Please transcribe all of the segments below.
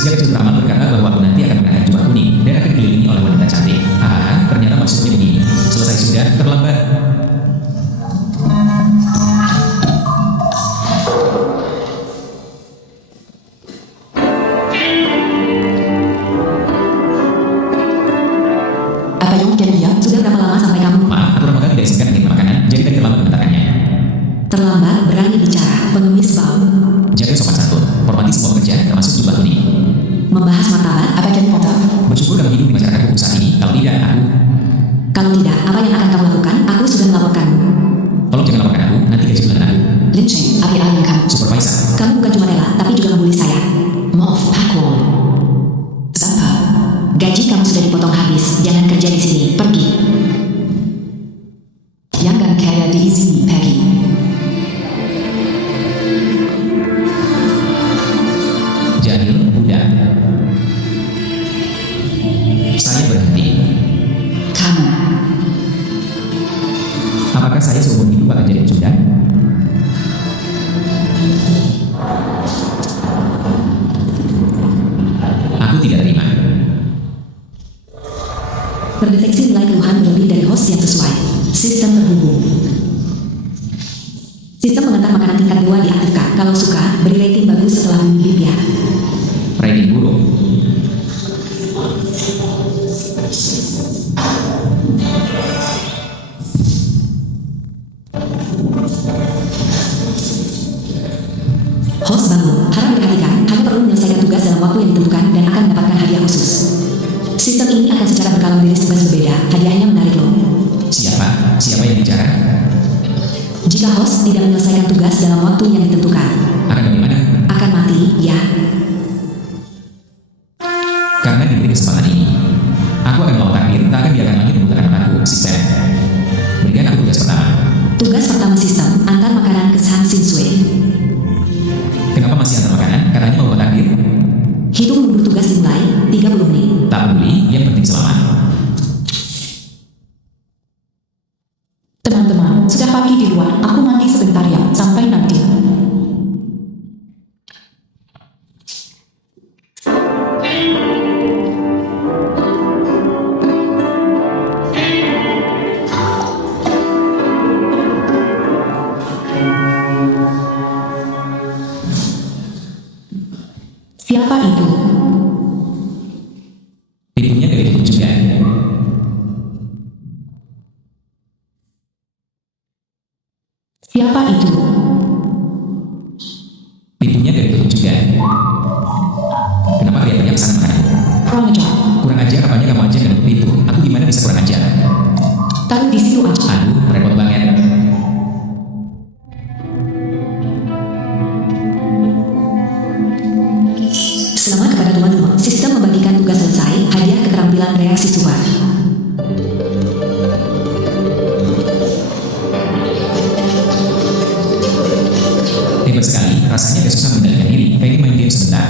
Sejak kecil Peramal berkata bahwa aku nanti akan mengenakan jubah kuning dan akan dikelilingi oleh wanita cantik. Ternyata maksudnya begini. Selesai sudah, terlambat. Apa yang terjadi ya? Sudah berapa lama sampai kamu? Maaf, aku Ramadan tidak izinkan menikmati makanan, jadi tadi terlambat mengantarkannya. Terlambat, berani bicara, pengemis bau. Jaga sopan santun, hormati semua pekerja, termasuk jubah kuning. Membahas martabat, apa jadi foto? Bersyukur kamu hidup di masyarakat hukum saat ini, kalau tidak, Kalau tidak, apa yang akan kamu lakukan? Aku sudah melaporkanmu. tolong jangan laporkan aku, nanti gaji bulanan aku. Lin Cheng, apa yang kamu? Supervisor, Kamu bukan cuma rela, tapi juga membuli saya. Maaf, Paco. Apa? Gaji kamu sudah dipotong habis, jangan kerja di sini, pergi. Jangan kaya di sini, pergi. jahil, budak. Saya berhenti. Kamu, Apakah saya seumur hidup akan jadi pecundang? Aku tidak terima. terdeteksi nilai keluhan berlebih dari host yang sesuai. Sistem terhubung. Sistem mengantar makanan tingkat 2 diaktifkan. Kalau suka, beri rating bagus setelah memilih ya. Rating buruk. Host bangun, harap perhatikan, hanya perlu menyelesaikan tugas dalam waktu yang ditentukan dan akan mendapatkan hadiah khusus. Sistem ini akan secara berkala merilis tugas berbeda, hadiahnya menarik loh. Siapa? Siapa yang bicara? Jika host tidak menyelesaikan tugas dalam waktu yang ditentukan, Akan bagaimana? akan mati, ya. Karena diberi kesempatan ini, aku akan melawan takdir, tak akan biarkan lagi memutakan aku, sistem. Berikan aku tugas pertama. Tugas pertama sistem, antar makanan ke San Sinsue. Kenapa masih antar makanan? Katanya membawa takdir. Hitung mundur tugas dimulai, 30 menit. Tak peduli, yang penting selamat. Teman-teman, sudah pagi di luar, aku mandi sebentar ya, sampai nanti. Siapa itu? Pintunya dari tutup juga. Siapa itu? Pintunya dari tutup juga. Kenapa kelihatannya pesanan makanan? Kurang ajar. Kurang ajar apanya kamu aja dengan pintu? Aku gimana bisa kurang ajar? Taruh di situ aja. Aduh, repot banget. Selamat kepada teman-teman. Sistem membagikan tugas selesai, hadiah keterampilan reaksi super. Hebat sekali, rasanya agak susah mengendalikan diri. Pengen main game sebentar.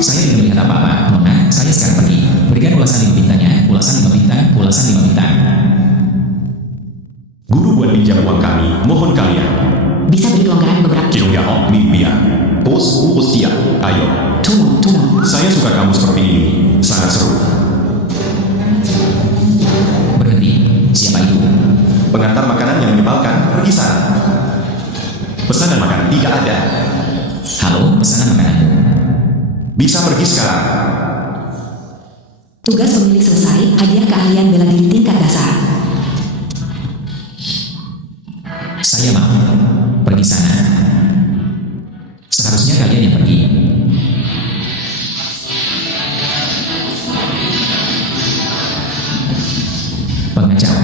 Saya belum melihat apa-apa, Nona. Saya sekarang pergi. Berikan ulasan 5 bintangnya, ulasan 5 bintang, ulasan 5 bintang. Guru buat pinjam uang kami, mohon kalian. Bisa beri kelonggaran beberapa. Kirongyaok Mimia. Bos, urus dia. Ayo. Tunggu. Saya suka kamu seperti ini. Sangat seru. Berhenti. Siapa itu? Pengantar makanan yang menyebalkan, pergi sana. Pesanan makanan tidak ada. Halo, pesanan makanan. Bisa pergi sekarang. Tugas pemilik selesai, hadiah keahlian bela diri tingkat dasar. Saya mau. Pergi sana. Seharusnya kalian yang pergi. Pengacau.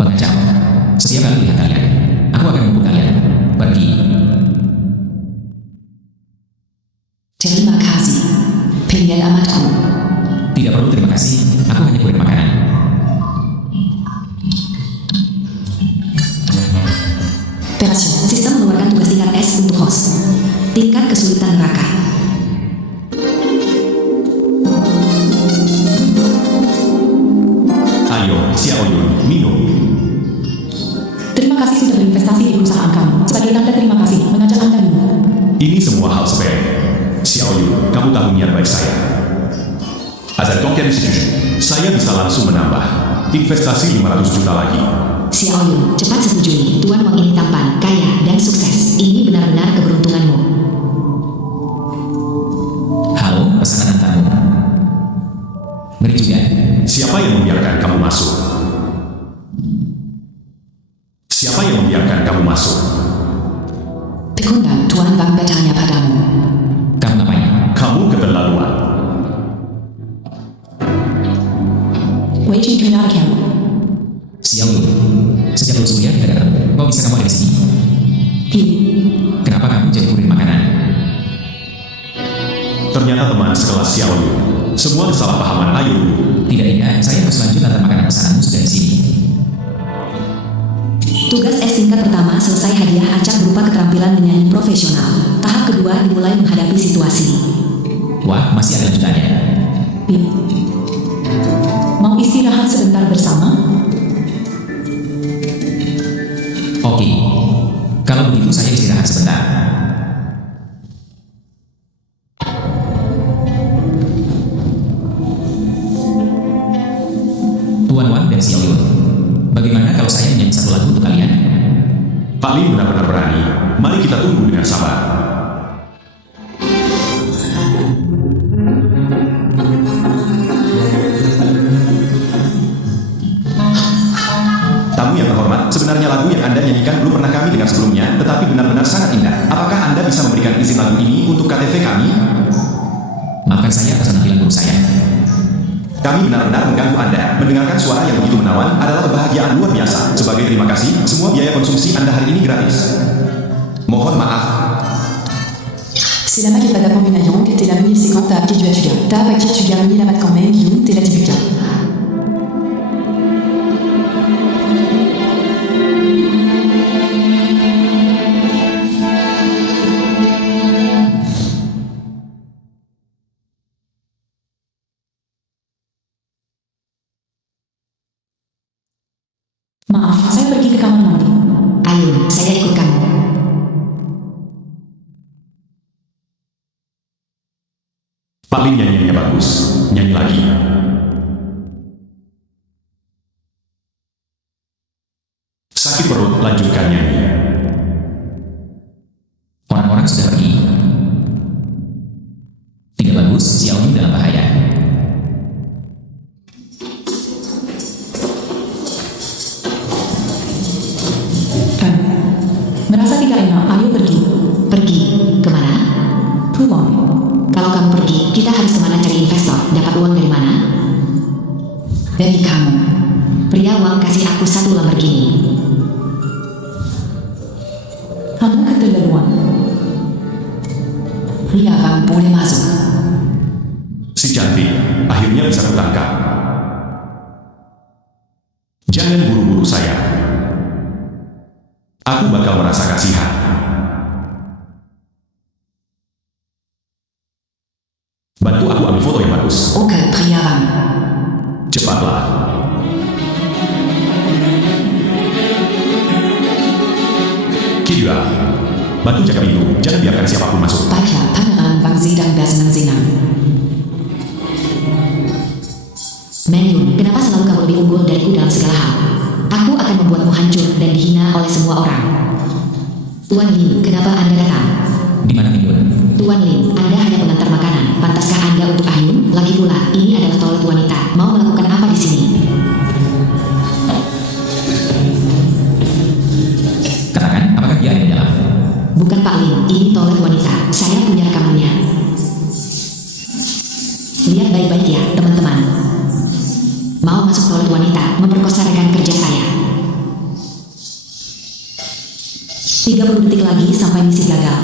Pengacau. Setiap kali lihat kalian, aku akan membunuh kalian. Pergi. kasih. Pengen amatku. Tidak perlu terima kasih, aku hanya kurir makanan. Operasi. Sistem mengeluarkan tugas tingkat S untuk host. Tingkat kesulitan neraka. Ayo, Xiao Yun, minum. Terima kasih sudah berinvestasi di perusahaan kami. Sebagai tanda terima kasih, mengajak Anda minum. Ini semua hal sepele. Xiao Yun, kamu tahu niat baik saya. As a token institution, saya bisa langsung menambah investasi 500 juta lagi. Xiao Yun, cepat setujui. Tuan Wang ini tampan, kaya, dan sukses. Ini benar-benar keberuntunganmu. Halo, pesanan antarmu. Ngeri juga. Siapa yang membiarkan kamu masuk? Siapa yang membiarkan kamu masuk? Pekundang, Tuan Wang bertanya padamu. Kamu ngapain? Kamu keterlaluan. 维持全家的田。 Xiao Yun, sejak lulus kuliah tidak ketemu. Kok bisa kamu ada di sini? Kenapa kamu jadi kurir makanan? Ternyata teman sekelas Xiao Yun. Semua kesalahpahaman ayo dulu. Tidak ingat, saya harus lanjut antar makanan pesananmu sudah di sini. Tugas S tingkat pertama selesai, hadiah acak berupa keterampilan menyanyi profesional. Tahap kedua dimulai menghadapi situasi. Wah, masih ada lanjutannya. Mau istirahat sebentar bersama? Oke, kalau begitu saya istirahat sebentar. Tuan Wan dan Xiao Yun, bagaimana kalau saya menyanyi satu lagu untuk kalian? Pak Lin benar-benar berani. Mari kita tunggu dengan sabar. Tamu yang terhormat, sebenarnya lagu yang Anda nyanyikan belum pernah kami dengar sebelumnya, tetapi benar-benar sangat indah. Apakah Anda bisa memberikan izin lagu ini untuk KTV kami? Maafkan saya atas penampilan buruk saya. Kami benar-benar mengganggu Anda. Mendengarkan suara yang begitu menawan adalah kebahagiaan luar biasa. Sebagai terima kasih, semua biaya konsumsi Anda hari ini gratis. Mohon maaf. C'est la magie pas d'abord une Yang, t'es la mini séquente, t'as appris du Atuga. T'as appris tu garnis la mat quand même, Guillaume, t'es la Tibuca. Maaf, saya pergi ke kamar mandi. Ayo, saya ikut kamu. Pak Lin nyanyinya bagus. Nyanyi lagi. Sakit perut, lanjutkan nyanyi. Orang-orang sudah pergi. Tidak bagus, Xiao Yun dalam bahaya. Merasa tidak enak, ayo pergi. Pergi. Kemana? Pulang. Kalau kamu pergi, kita harus kemana cari investor? Dapat uang dari mana? Dari kamu. Pria Wang kasih aku satu Lamborghini. Kamu keterlaluan. Pria Wang boleh masuk. Si cantik, akhirnya bisa kutangkap. Jangan buru-buru saya. Aku bakal merasa kasihan. Bantu aku ambil foto yang bagus. Oke, pria Wang. Cepatlah. Kidua, bantu jaga pintu. Jangan biarkan siapapun masuk. Baiklah, Pangeran Wang sedang bersenang-senang. Menyun, kenapa selalu kamu lebih unggul dariku dalam segala hal? Aku akan membuatmu hancur dan dihina oleh semua orang. Tuan Lin, kenapa Anda datang? Di mana Minun? Tuan Lin, Anda hanya pengantar makanan. Pantaskah Anda untuk Ayun? Lagi pula, ini adalah toilet wanita. Mau melakukan apa di sini? Katakan, apakah dia ada di dalam? Bukan Pak Lin, ini toilet wanita. Saya punya rekamannya. Lihat baik-baik ya, teman-teman. Mau masuk toilet wanita, memperkosa rekan kerja saya. 30 detik lagi sampai misi gagal.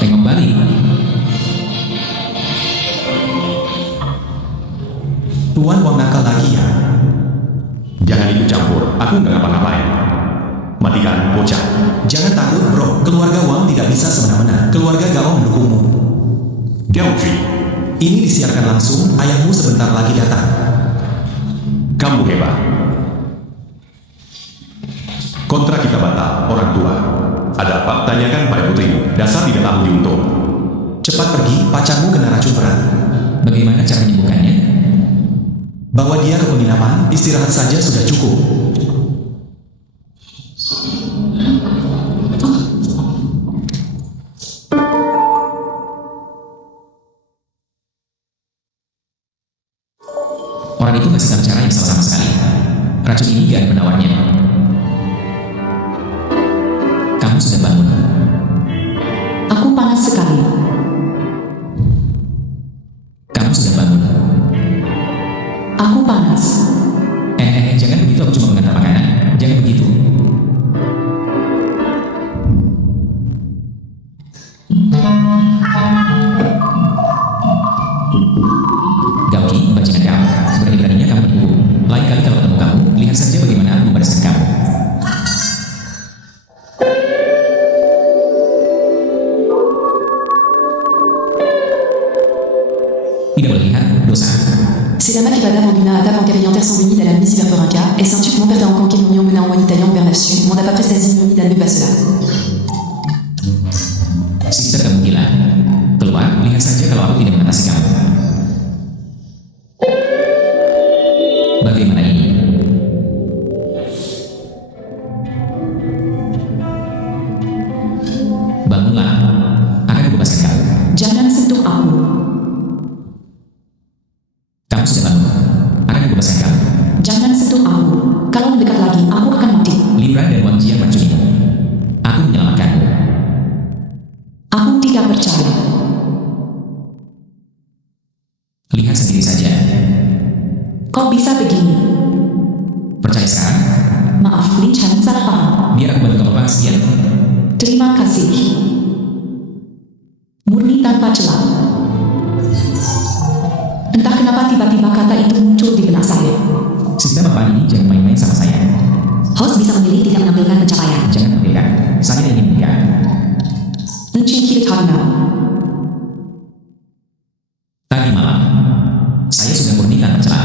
Tengok balik. Tuan Wang nakal lagi ya. Jangan ikut campur, aku nggak ngapa-ngapain. Matikan, bocah. Jangan takut bro, keluarga Wang tidak bisa semena-mena. Keluarga Gao mendukungmu. Gaofi, ini disiarkan langsung, ayahmu sebentar lagi datang. Kamu hebat. Kontrak kita batal, orang tua. Ada apa? Tanyakan pada putrimu. Dasar tidak tahu diuntung. Cepat pergi, pacarmu kena racun berat. Bagaimana cara menyembuhkannya? Bawa dia ke penginapan, istirahat saja sudah cukup. Orang itu ngasih tahu cara yang salah sama sekali. Racun ini gak ada penawarnya. Kamu sudah bangun. Aku panas sekali. Kamu sudah bangun. Aku panas. Jangan begitu, aku cuma mengantar makanan. Jangan begitu. Gaoki, bajingan kamu. Berani-beraninya kamu menipu. Lain kali kalau ketemu kamu, lihat saja bagaimana aku membalaskan kamu. Tidak boleh lihat, dosa. C'est la qui va d'Amanduna à table en cavillentaire sanguinide à la Misi Verporinca, et Saint-Tuc mon père en conquête mon mena en moine italien vers Nafsu, mon pas prestasi moni dan pas cela. Sister, kamu gila. Keluar, lihat saja kalau aku tidak mengatasi kamu. Bagaimana ini? Bangunlah. Akan kubebaskan kamu. Jangan sentuh aku. Kamu sudah bangun. Akan kubebaskan kamu. Jangan sentuh aku. Kalau mendekat lagi, aku akan mati. Libra dan Wang Jia meracunimu. Aku menyelamatkanmu. Aku tidak percaya. Lihat sendiri saja. Kok bisa begini? Percaya sekarang? Maaf, Lin Chan salah paham. Biar aku bantu kamu Pak, sekian. Terima kasih. Murni tanpa celah. Entah kenapa tiba-tiba kata itu muncul di benak saya. Sistem apaan ini? Jangan main-main sama saya. Host bisa memilih tidak menampilkan pencapaian. Jangan menampilkan. Saya ingin menikah. Encik Hirit Harna. Tadi malam, saya sudah murni tanpa celah.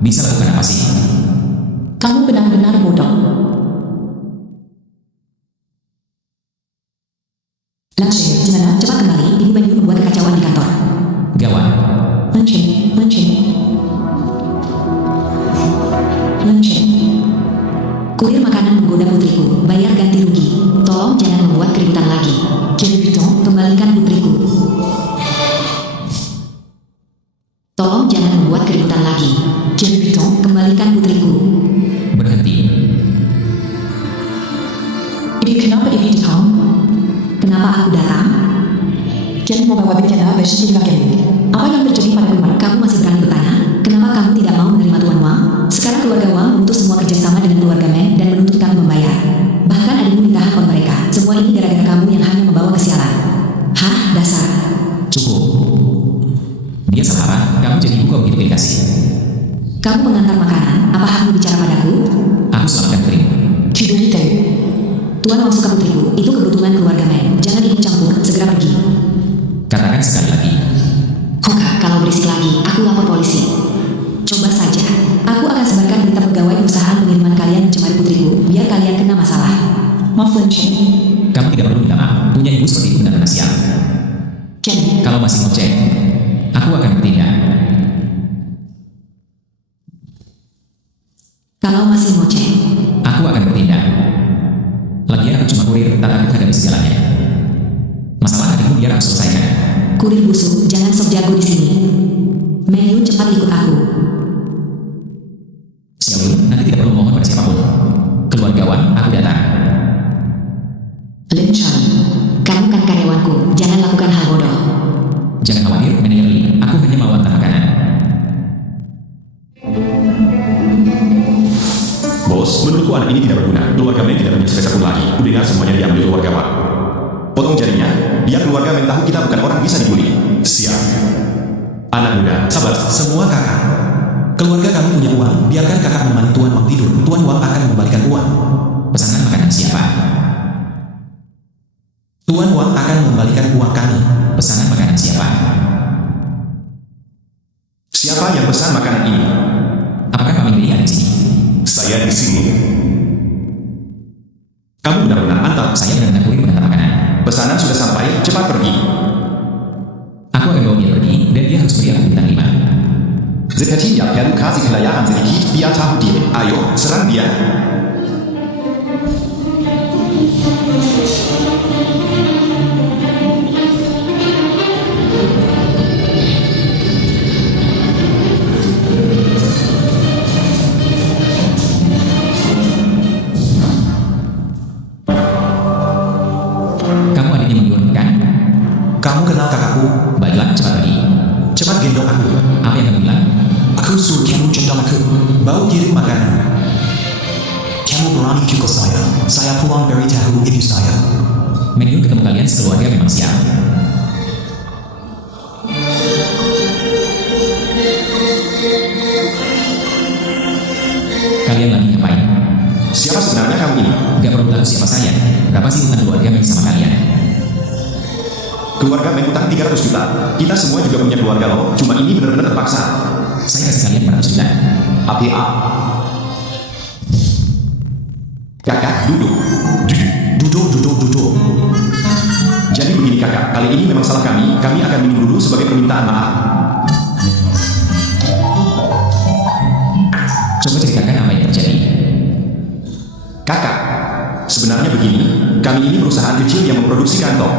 Bisa lakukan apa sih? Kamu benar-benar bodoh. Langsung, di mana? Cepat kembali, Ibu Banyu membuat kekacauan di kantor. Gawat. Encik. Kurir makanan menggoda putriku, bayar ganti rugi. Tolong jangan membuat keributan lagi. Keributan? Kembalikan putriku. Tolong jangan membuat keributan lagi. Keributan? Kembalikan putriku. Berhenti. Ini kenapa ini datang? Kenapa aku datang? Quel membawa bencana bagi Ilvakeling? Apa yang terjadi pada kemarin? Kamu masih berani bertanya? Kenapa kamu tidak mau menerima Tuan Wang? Sekarang keluarga Wang memutus semua kerjasama dengan keluarga Men dan menuntut kamu membayar. Bahkan adikmu ditahan oleh mereka. Semua ini gara-gara kamu yang hanya membawa kesialan. Hah? Dasar. Cukup. Dia salah apa? Kamu jadi ibu kok begitu pilih kasih. Kamu mengantar makanan. Apa hakmu bicara padaku? Aku selamatkan putrimu. Kibirite. Tuan Wang suka putriku. Itu kebutuhan keluarga Men. Jangan ikut campur. Segera pergi. Katakan sekali lagi. Hoka, kalau berisik lagi, aku lapor polisi. Coba saja. Aku akan sebarkan berita pegawai perusahaan pengiriman kalian mencemari putriku, biar kalian kena masalah. Maaf Encik. Kamu tidak perlu minta maaf. Punya ibu seperti itu benar-benar sial. Ken. Kalau masih ngoceh, aku akan bertindak. Kalau masih ngoceh, Aku akan bertindak. Lagian aku cuma kurir, tak aku hadapi segalanya. Masalah adikmu biar aku selesaikan. kurir busuk, jangan sok jago di sini. Menu cepat ikut aku. Xiaolun, nanti tidak perlu mohon pada siapapun. Keluarga Wan, aku datang. Lin Chan, kamu kan karyawanku, jangan lakukan hal bodoh. Jangan khawatir, manajer Lee. Aku hanya mau antar makanan. Bos, menurutku anak ini tidak berguna. Keluarga Men tidak punya sepeser pun lagi. Kudengar semuanya diambil keluarga Wang. Potong jarinya, Biar keluarga Meng tahu kita bukan orang bisa dibully. Siap. Anak muda, sabar. Semua kakak. Keluarga kami punya uang, biarkan kakak menemani Tuan Wang tidur. Tuan Wang akan mengembalikan uang. Pesanan makanan siapa? Tuan Wang akan mengembalikan uang kami. Pesanan makanan siapa? Siapa yang pesan makanan ini? Apakah Pak Mindri ada di sini? Saya di sini. Kamu benar-benar mantap. Saya benar-benar kurir mengantar makanan. Pesanan sudah sampai, cepat pergi. Aku akan bawa dia pergi, dan dia harus beri aku bintang 5. Sepertinya perlu kasih kelayakan sedikit biar tahu diri. Ayo, serang dia. Kamu adiknya Mengyun, kan? Kamu kenal kakakku? Baiklah, cepat pergi. Cepat gendong aku. Apa yang kamu bilang? Aku suruh kamu gendong aku. Bawa kirim makanan. Kamu berani pukul saya. Saya pulang beritahu ibu saya. Mengyun ketemu kalian sekeluarga memang siap. Kalian lagi ngapain? Siapa sebenarnya kamu ini? Gak perlu tahu siapa saya. Berapa sih utang keluarga Meng sama kalian? Keluarga Meng utang 300 juta. Kita semua juga punya keluarga loh. Cuma ini benar-benar terpaksa. Saya kasih kalian 400 juta. APA. Kakak, duduk. Duduk. Jadi begini kakak, kali ini memang salah kami. Kami akan minum dulu sebagai permintaan maaf. Coba ceritakan apa yang terjadi. Kakak, sebenarnya begini, kami ini perusahaan kecil yang memproduksi kantong.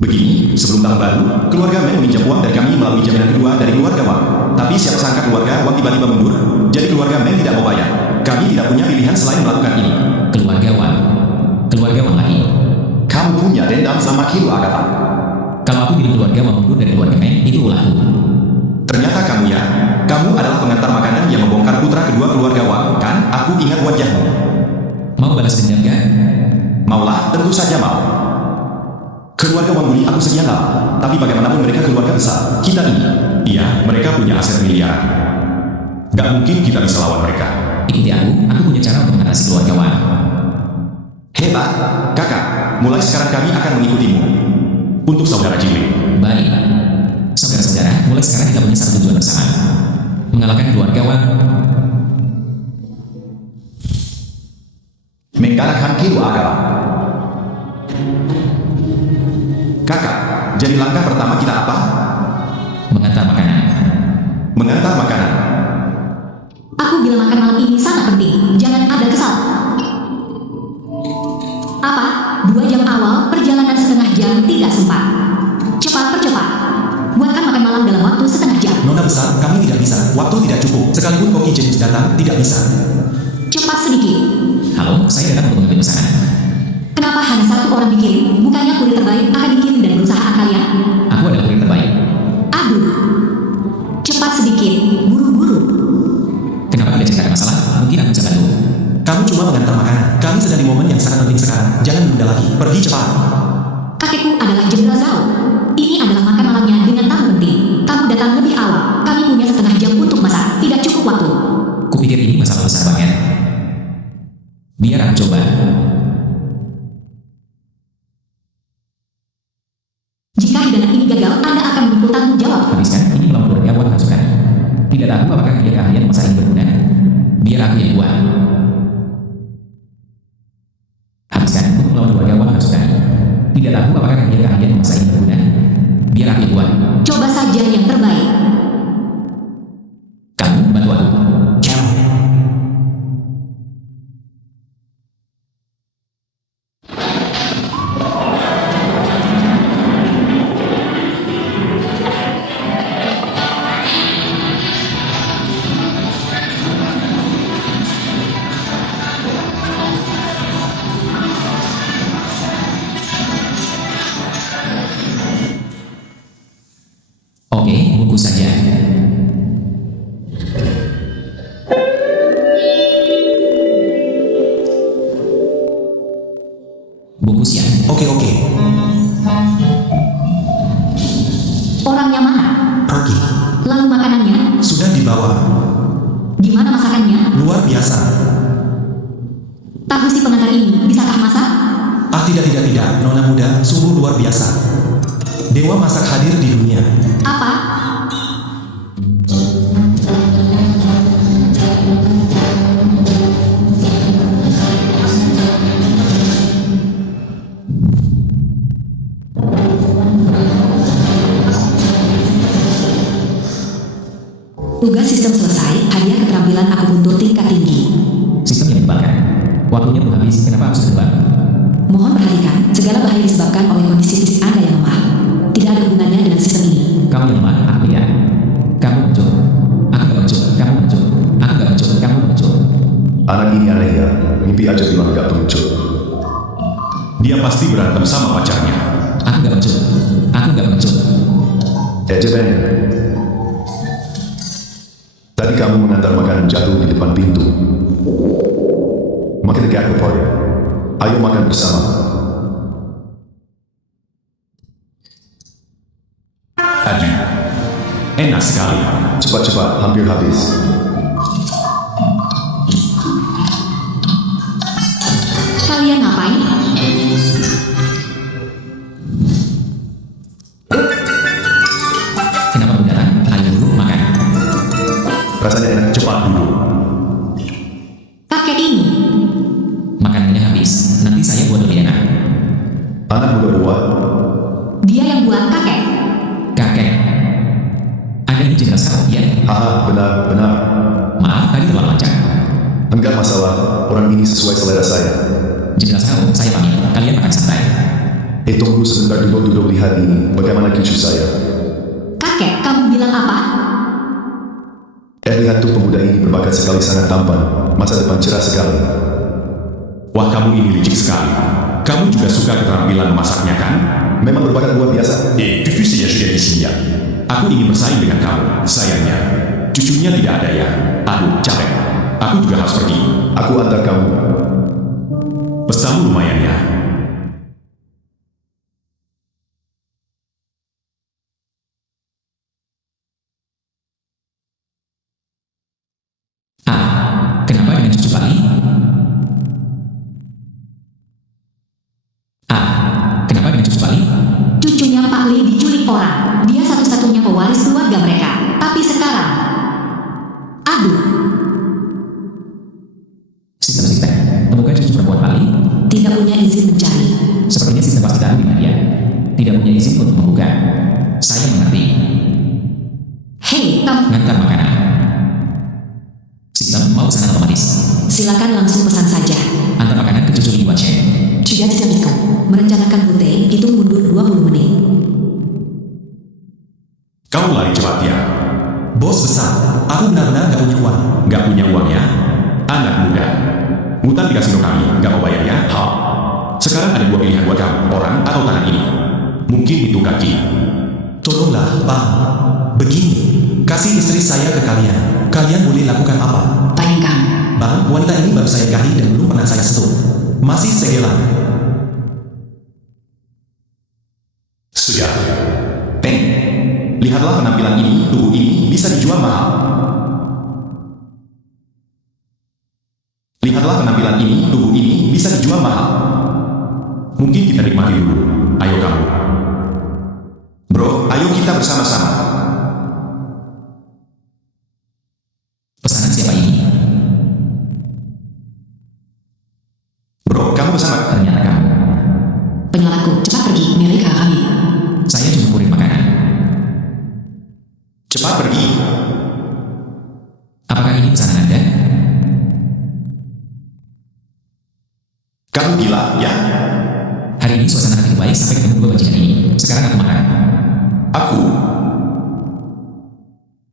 Begini, sebelum tahun baru, keluarga Meng meminjam uang dari kami melalui jaminan kedua dari keluarga Wang. Tapi siapa sangka keluarga Wang tiba-tiba mundur, jadi keluarga Meng tidak mau bayar. Kami tidak punya pilihan selain melakukan ini. Keluarga Wang. Keluarga Wang lagi. Kamu punya dendam sama Kilo Agata. Kalau aku bilang keluarga Wang mundur dari keluarga Meng, itu ulahku. Ternyata kamu ya, kamu adalah pengantar makanan yang membongkar putra kedua keluarga Wang, kan? Aku ingat wajahmu. Mau balas dendam gak? Maulah, tentu saja mau. Keluarga Wang bully aku sekian lama, tapi bagaimanapun mereka keluarga besar. Kita ini, iya, mereka punya aset miliaran. Gak mungkin kita bisa lawan mereka. Ikuti aku punya cara untuk mengatasi keluarga Wang. Hebat, kakak. Mulai sekarang kami akan mengikutimu. Untuk saudara Jimmy. Baik. Saudara-saudara, mulai sekarang kita punya satu tujuan bersama. Mengalahkan keluarga Wang. Mengalahkan Kilo Agata. Kakak, jadi langkah pertama kita apa? Mengantar makanan. Mengantar makanan. Aku bilang makan malam ini sangat penting. Jangan ada kesal. Apa? 2 jam awal, perjalanan setengah jam tidak sempat. Cepat, percepat. Buatkan makan malam dalam waktu setengah jam. Nona besar, kami tidak bisa. Waktu tidak cukup. Sekalipun Koki James datang, tidak bisa. Cepat sedikit. Halo, saya datang untuk mengambil pesanan. Kenapa hanya satu orang dikirim? Bukannya kurir terbaik akan dikirim dari perusahaan kalian? Aku adalah kurir terbaik. Aduh. Cepat sedikit. Buru-buru. Kenapa tidak ceritakan masalah? Mungkin aku bisa bantu. Kamu cuma mengantar makanan. Kami sedang di momen yang sangat penting sekarang. Jangan menunda lagi. Pergi cepat. Kakekku adalah Jenderal Zhao. Ini adalah makan malamnya dengan tamu penting. Kamu datang lebih awal. Kami punya setengah jam untuk masak. Tidak cukup waktu. Kupikir ini masalah besar banget. Biar aku coba. Jika hidangan ini gagal, Anda akan memikul tanggung jawab. Habiskan, ini melawan keluarga Wang Hasukan. Tidak tahu apakah dia keahlian memasak ini berguna. Biar aku yang buat. Habiskan untuk melawan keluarga Wang Hasukan. Tidak tahu apakah dia keahlian memasak ini berguna. Biar aku yang buat. Coba saja yang terbaik. Kamu bantu aku. Kamu. Oke, bungkus saja. Ya, nona muda, sungguh luar biasa. Dewa masak hadir di dunia. Apa? Tugas sistem selesai, hadiah keterampilan akupuntur tingkat tinggi. Sistem yang menyebalkan. Waktunya belum habis, kenapa harus terbang? Mohon perhatikan, segala bahaya disebabkan oleh kondisi fisik Anda yang lemah. Tidak ada hubungannya dengan sistem ini. Kamu yang lemah, aku ya. Kamu muncul. Aku gak muncul, kamu muncul. Aku gak muncul, kamu muncul. Anak ini aneh ya, mimpi aja bilang gak muncul. Dia pasti berantem sama pacarnya. Aku gak muncul. Aku gak muncul. Ben. Tadi kamu mengantar makanan jatuh di depan pintu. Makin dekat ke Boy. Ayo makan bersama. Aduh, enak sekali. Cepat-cepat, hampir habis. Kalian ngapain? Kenapa belum datang? Ayo dulu makan. Rasanya enak. Cepat dulu. Kakek ini. Makanannya habis. Nanti saya buat lebih enak. Anak muda buat. Dia yang buat kakek. Kakek. Anda ini jelas kamu, ya? Haha, benar. Maaf, tadi terlalu lancar. Enggak masalah, orang ini sesuai selera saya. Jelas kamu, saya pamit. Kalian makan santai. Tunggu sebentar, duduk lihat ini. Bagaimana cucu saya? Kakek, kamu bilang apa? Lihat tuh pemuda ini berbakat sekali, sangat tampan. Masa depan cerah sekali. Wah, kamu ini licik sekali. Kamu juga suka keterampilan memasaknya kan? Memang berbakat luar biasa. Cucu saya sudah di sini ya. Aku ingin bersaing dengan kamu. Sayangnya, cucunya tidak ada ya. Aduh, capek. Aku juga harus pergi. Aku antar kamu. Pesamu lumayan ya. Kenapa dengan cucu Pali? Kenapa dengan cucu Pali? Cucunya Pak Li diculik orang. Dia satu-satunya pewaris keluarga mereka. Tapi sekarang... Aduh, Sistem. Temukan cucu perempuan Pali. tidak punya izin mencari. Sepertinya sistem pasti tahu di mana dia. Tidak punya izin untuk membuka. Saya mengerti. Hei, kamu... Ngantar makanan. Sistem mau pesanan otomatis. Silakan langsung pesan saja. Antar makanan ke cucu Li Wanchen. Tu dois déterminer quand. Merencanakan rute, itu mundur 20 menit. Kamu lari cepat ya. Bos besar, aku benar-benar gak punya uang. Nggak punya uang ya? Anak muda. Ngutang di kasino kami, nggak mau bayar ya? Sekarang ada dua pilihan buat kamu, orang atau tangan ini. Mungkin itu kaki. Tolonglah, Bang. Begini, kasih istri saya ke kalian. Kalian boleh lakukan apa? Bayangkan. Bang, wanita ini baru saya nikahi dan belum pernah saya sentuh. Masih segelan. Sudah. Peng, lihatlah penampilan ini, tubuh ini bisa dijual mahal. Lihatlah penampilan ini, tubuh ini bisa dijual mahal. Mungkin kita nikmati dulu. Ayo kamu. Bro, ayo kita bersama-sama. Pesanan siapa ini? Bro, kamu bersama. Ternyata kamu. Penyalaku, cepat pergi. Mereka kami. Saya cuma kurir makanan. Cepat pergi. Apakah ini pesanan Anda? Kamu gila, ya? Hari ini suasana hati baik sampai ketemu dua bajingan ini. Sekarang aku makan. Aku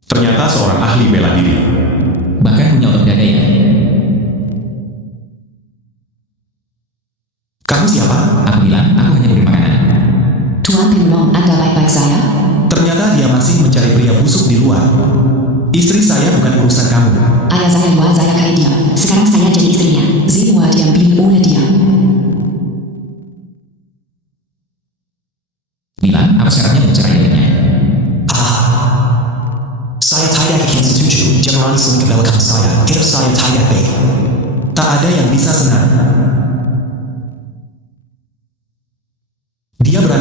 ternyata seorang ahli bela diri. Bahkan punya otot dada ya. Kamu siapa? Aku bilang, aku hanya kurir makanan. Tuan penolong Anda baik-baik saya. Ternyata dia masih mencari pria busuk di luar. Istri saya bukan urusan kamu. Ayah saya luar saya kaya dia. Sekarang saya jadi istrinya. Zidwa diambil oleh dia. Bilang, apa syaratnya untuk cerai dengannya? Saya tidak akan setuju. Jangan langsung kembalikan saya. Hidup saya tidak baik. Tak ada yang bisa senang.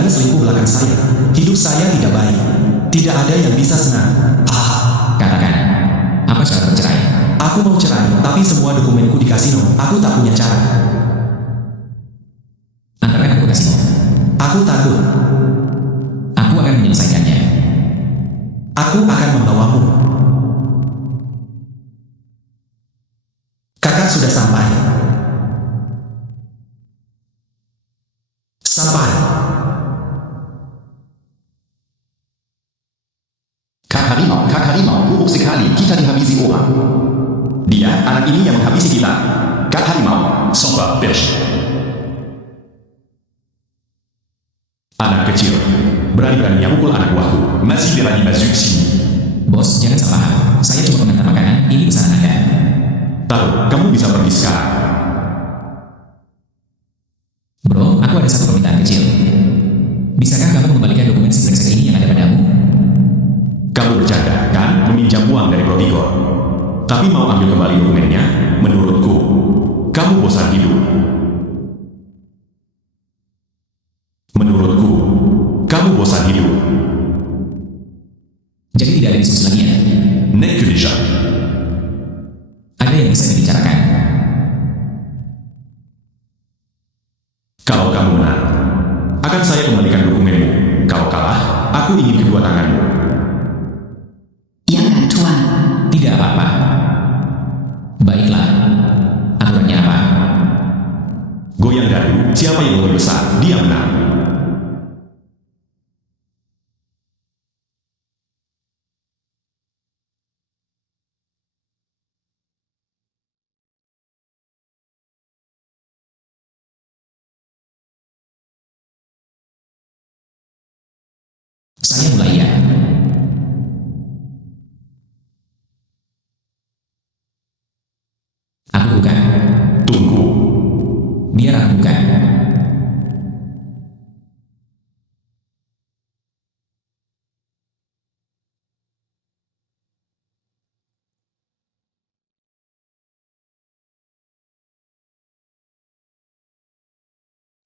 Jangan selingkuh belakang saya. Hidup saya tidak baik. Tidak ada yang bisa senang. Katakan, apa syarat bercerai? Aku mau cerai, tapi semua dokumenku di kasino. Aku tak punya cara. Antarkan aku ke kasino. Aku takut. Aku akan menyelesaikannya. Aku akan membawamu. Kakak sudah sampai. Sampai. Kak Harimau, buruk sekali kita dihabisi orang. Dia, anak ini yang menghabisi kita. Kak Harimau, sumpah, bitch. Anak kecil, berani-beraninya pukul anak buahku. Masih berani masuk sini. Bos, jangan salah paham. Saya cuma mengantar makanan, ini pesanan Anda. Tahu, kamu bisa pergi sekarang. Bro, aku ada satu permintaan kecil. Bisakah kamu mengembalikan dokumen si brengsek ini yang ada padamu? Kamu bercanda, kan? Meminjam uang dari Protigor. Tapi mau ambil kembali dokumennya? Menurutku, kamu bosan hidup. Menurutku, kamu bosan hidup. Jadi tidak ada diskusi lagi ya? Nek Indonesia. Ada yang bisa dibicarakan. Kalau kamu menang, akan saya kembalikan dokumenmu. Kalau kalah, aku ingin kedua tanganmu. Jangan, Tuan. Tidak apa-apa. Baiklah. Aturannya apa? Goyang dadu, siapa yang lebih besar, dia menang. Saya mulai ya. Aku bukan. Tunggu. Biar aku bukan.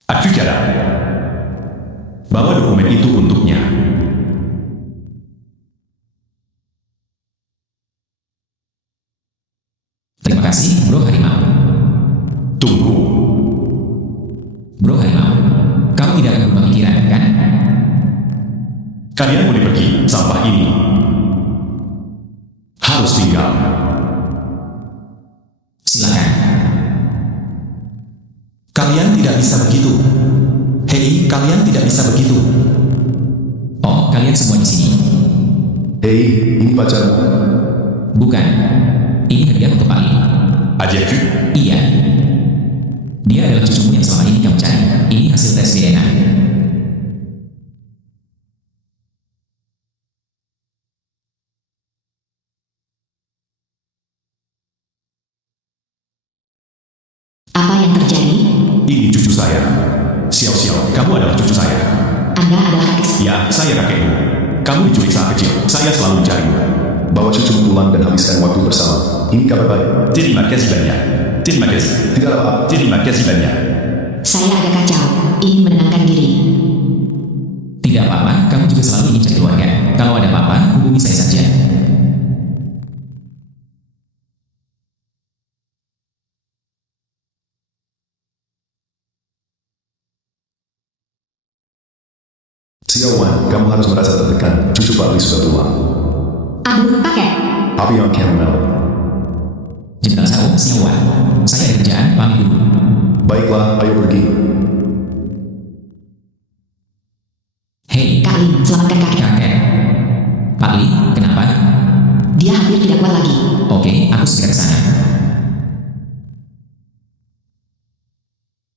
Aku cara. Bawa dokumen itu untuknya. Terima kasih, Bro Harimau. Tunggu. Bro Harimau, kau tidak akan berubah pikiran, kan? Kalian boleh pergi, sampah ini harus tinggal. Silakan. Kalian tidak bisa begitu. Hei, kalian tidak bisa begitu. Oh, kalian semua di sini. Hei, ini pacarmu. Bukan. Ini hadiah untuk Pali. Adikku, Iya. Dia adalah cucumu yang selama ini kamu cari. Ini hasil tes DNA. Apa yang terjadi? ini cucu saya. Xiao, kamu adalah cucu saya. Anda adalah kakek. Ya, saya kakekmu. Kamu diculik saat kecil. Saya selalu mencarimu. Bawa cucu pulang dan habiskan waktu bersama. Ini kabar baik. Terima kasih banyak. Terima kasih. Tidak apa-apa. Terima kasih banyak. Saya agak kacau. Ingin menenangkan diri. Tidak apa-apa, kamu juga selalu ingin cari keluarga. Kalau ada apa-apa, hubungi saya saja. Xiaowan, kamu harus merasa tertekan. Cucu Pak Li sudah pulang. Aduh, pakai. Api on caramel. Jenderal Sao, Xiaowan. Saya ada kerjaan, pamit dulu. Baiklah, ayo pergi. Hei, Kak Lin, selamatkan kakek. kakek. Pak Li, kenapa? Dia hampir tidak kuat lagi. Oke, aku segera ke sana.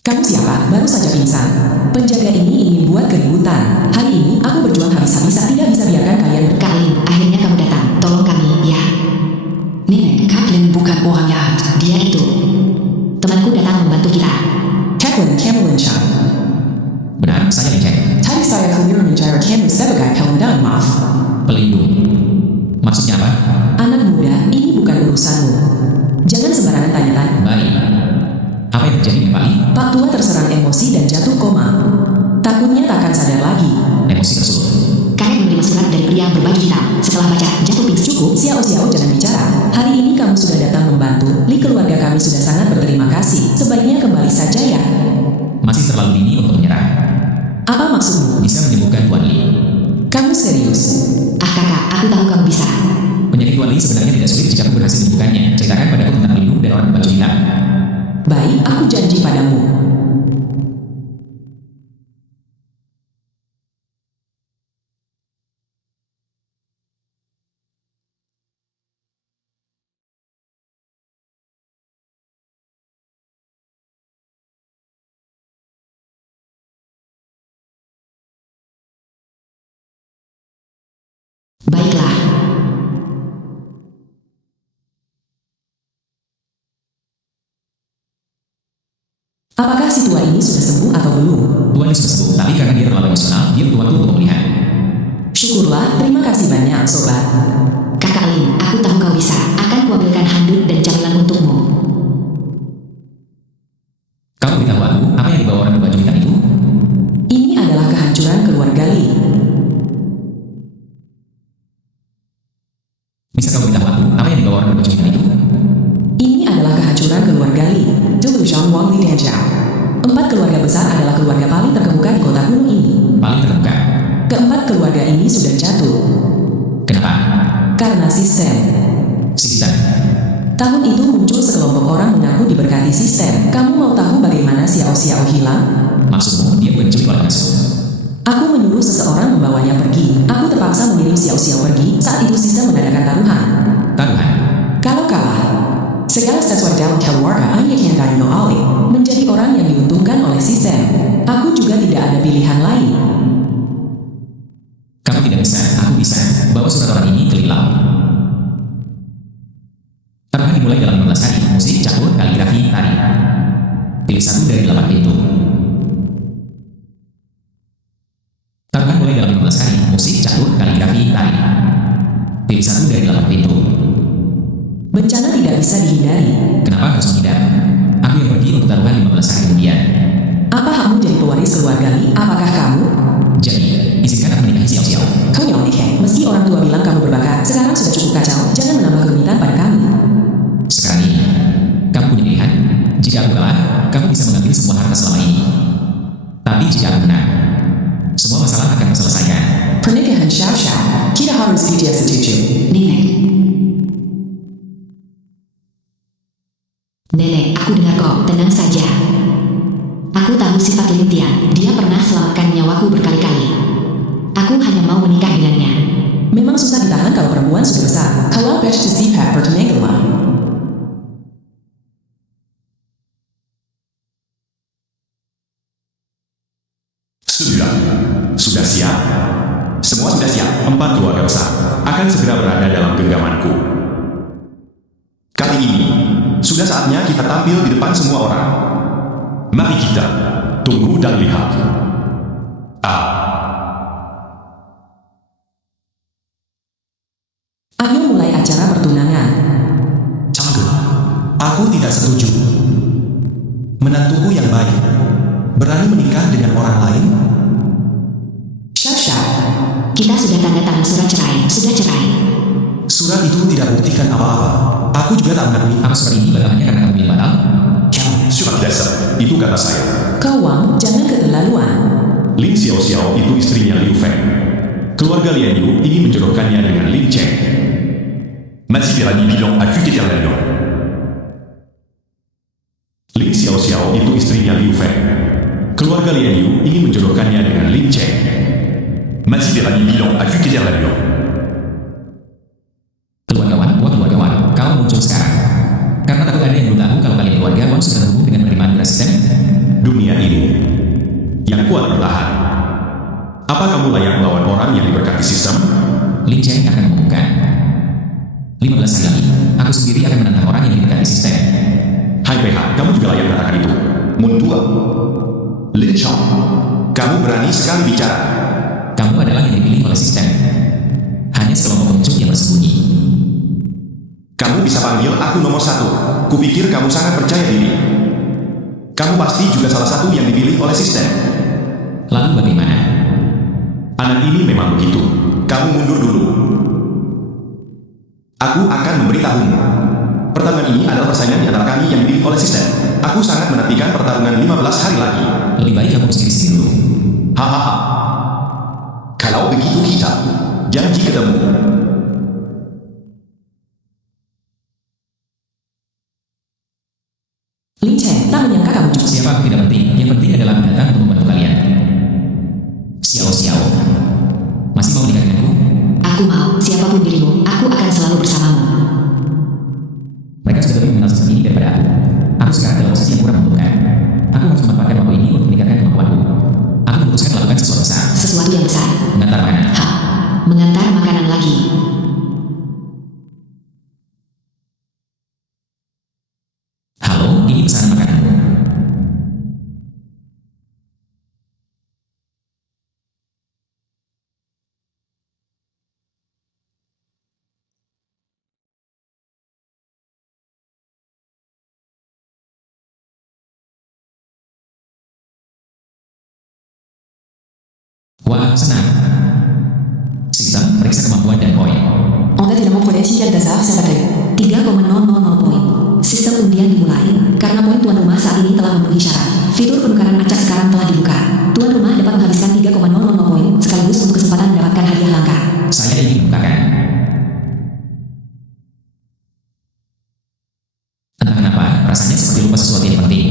Kamu siapa? Baru saja pingsan. Penjaga ini ingin buat keributan. Hari ini aku berjuang habis-habisan, tidak bisa biarkan kalian Kak Lin, akhirnya kamu datang. Tolong kami, ya. Nenek, Kak Lin bukan orang jahat. Dia itu. Temanku datang membantu kita. Tackling Camelin Chan. Benar, saya dicek. Tadi saya keluar mencairkan sebagai pelindung, maaf. Pelindung. Maksudnya apa? Anak muda, ini bukan urusanmu. Jangan sembarangan tanya-tanya. Baik. Apa yang terjadi dengan Pak Li? Pak Tua terserang emosi dan jatuh koma. Takutnya tak akan sadar lagi. Emosi tersulut. Karen menerima surat dari pria berbaju hitam. Setelah baca, jatuh pingsan. Cukup, Xiao Xiao, jangan bicara. Hari ini kamu sudah datang membantu. Li, keluarga kami sudah sangat berterima kasih. Sebaiknya kembali saja ya. Masih terlalu dini untuk menyerah. Apa maksudmu? Bisa menyembuhkan Tuan Li. Kamu serius? Ah kakak, aku tahu kamu bisa. Penyakit Tuan Li sebenarnya tidak sulit jika aku berhasil menyembuhkannya. Ceritakan padaku tentang Lindu dan orang berbaju hitam. Baik, aku janji padamu. Baiklah. Apakah si tua ini sudah sembuh atau belum? Tuan Li sudah sembuh, tapi karena dia terlalu emosional, dia butuh waktu untuk pemulihan. Syukurlah, terima kasih banyak, sobat. Kakak Lin, aku tahu kau bisa. Akan kuambilkan handuk dan camilan untukmu. Kau beritahu aku, apa yang dibawa orang berbaju hitam itu? Ini adalah kehancuran keluarga Li. Bisa kau beritahu aku, apa yang dibawa orang berbaju hitam itu? Ini adalah kehancuran keluarga Li. Delusion Wang Li Danjiao. 4 keluarga besar adalah keluarga paling terkemuka di kota kuno ini. Paling terbuka. Keempat keluarga ini sudah jatuh. Kenapa? Karena sistem. Sistem. Tahun itu muncul sekelompok orang mengaku diberkati sistem. Kamu mau tahu bagaimana Xiao Xiao hilang? Maksudmu, dia bukan diculik oleh pengasuh. Aku menyuruh seseorang membawanya pergi. Aku terpaksa mengirim Xiao Xiao pergi. Saat itu sistem mengadakan taruhan. Taruhan. Kalau kalah, segala sesuatu dalam keluarga hanya Kian no Ali menjadi orang yang diuntungkan oleh sistem. Aku juga tidak ada pilihan lain. Kamu tidak bisa, aku bisa. Bawa surat orang ini ke Lilau. Taruhan dimulai dalam 15 hari. Musik, campur, kaligrafi, tari. Pilih satu dari 8 pintu. Taruhan mulai dalam 15 hari. Musik, campur, kaligrafi, tari. Pilih satu dari 8 pintu. Bencana tidak bisa dihindari. Kenapa harus menghindar? Aku yang pergi untuk taruhan 15 hari kemudian. Apa hakmu jadi pewaris keluarga Li? Apakah kamu? Jadi, izinkan aku menikahi Xiao Xiao. Kau yang menikah. Meski orang tua bilang kamu berbakat, sekarang sudah cukup kacau. Jangan menambah kerumitan pada kami. Sekarang ini, kamu punya pilihan. Jika aku kalah, kamu bisa mengambil semua harta selama ini. Tapi jika aku menang, semua masalah akan terselesaikan. Pernikahan Xiao Xiao. Kita harus setuju. Nenek. Nenek, aku dengar kok. Tenang saja. Aku tahu sifat Lin Tian. Dia pernah selamatkan nyawaku berkali-kali. Aku hanya mau menikah dengannya. Memang susah ditahan kalau perempuan sudah besar. Kalau best to see her bertenanglah. Sudah siap? Semua sudah siap. 4 keluarga besar akan segera berada dalam genggamanku. Kali ini, sudah saatnya kita tampil di depan semua orang. Mari kita tunggu dan lihat. Ayo mulai acara pertunangan. Canggu, aku tidak setuju. Menantuku yang baik, berani menikah dengan orang lain? Xiao, Kita sudah tanda tangan surat cerai. Sudah cerai. Surat itu tidak buktikan apa-apa. Aku juga tak mengakui. Apa surat ini batal hanya karena kamu bilang batal? Surat dasar, itu kata saya. kau Wang, jangan keterlaluan. Lin Xiao Xiao itu istrinya Liu Feng. Keluarga Lian Yu ingin menjodohkannya dengan Lin Cheng. Masih berani bilang à vue éternellement. Lin Xiao Xiao itu istrinya Liu Feng. Keluarga Lian Yu ingin menjodohkannya dengan Lin Cheng. Masih berani bilang à vue éternellement. Keluargawan, keluargawan, kau muncul sekarang. Karena takut ada yang belum tahu kalau kalian keluarga Wang sudah terhubung dengan penerimaan beras sistem. Dunia ini yang kuat bertahan. Apa kamu layak melawan orang yang diberkati sistem? Lin Cheng akan mengumumkan. 15 hari lagi, aku sendiri akan menantang orang yang diberkati sistem. Hai PH, kamu juga layak mengatakan itu. Muntua. Lin Chong, kamu berani sekali bicara. Kamu adalah yang dipilih oleh sistem. Hanya sekelompok pengecut yang bersembunyi. Kamu bisa panggil aku nomor 1. Kupikir kamu sangat percaya diri. Kamu pasti juga salah satu yang dipilih oleh sistem. Lalu bagaimana? Anak ini memang begitu. Kamu mundur dulu. Aku akan memberitahumu. Pertarungan ini adalah persaingan di antara kami yang dipilih oleh sistem. Aku sangat menantikan pertarungan 15 hari lagi. Lebih baik kamu sendiri dulu. Hahaha. Kalau begitu kita janji ketemu. Lin Chen, tak menyangka kamu juga. Siapa aku tidak penting. Yang penting adalah aku datang untuk membantu kalian. Xiao Xiao. Masih mau menikah denganku? Aku mau, siapapun dirimu, aku akan selalu bersamamu. Mereka sudah lebih mengenal sistem ini daripada aku. Aku sekarang dalam posisi yang kurang menguntungkan. Aku harus memanfaatkan waktu ini untuk meningkatkan kemampuanku. Aku memutuskan melakukan sesuatu besar. Sesuatu yang besar. Mengantar makanan. Hah, mengantar makanan lagi. Halo, ini pesanan makananmu. Wah, senang. Sistem periksa kemampuan dan poin. En date et la montre Tigel d'Azar, Servataille. 3,000 poin. Sistem undian dimulai. Karena poin tuan rumah saat ini telah memenuhi syarat. Fitur penukaran acak sekarang telah dibuka. Tuan rumah dapat menghabiskan 3,000 poin sekaligus untuk kesempatan mendapatkan hadiah langka. Saya ingin membukakan. Entah kenapa, rasanya seperti lupa sesuatu yang penting.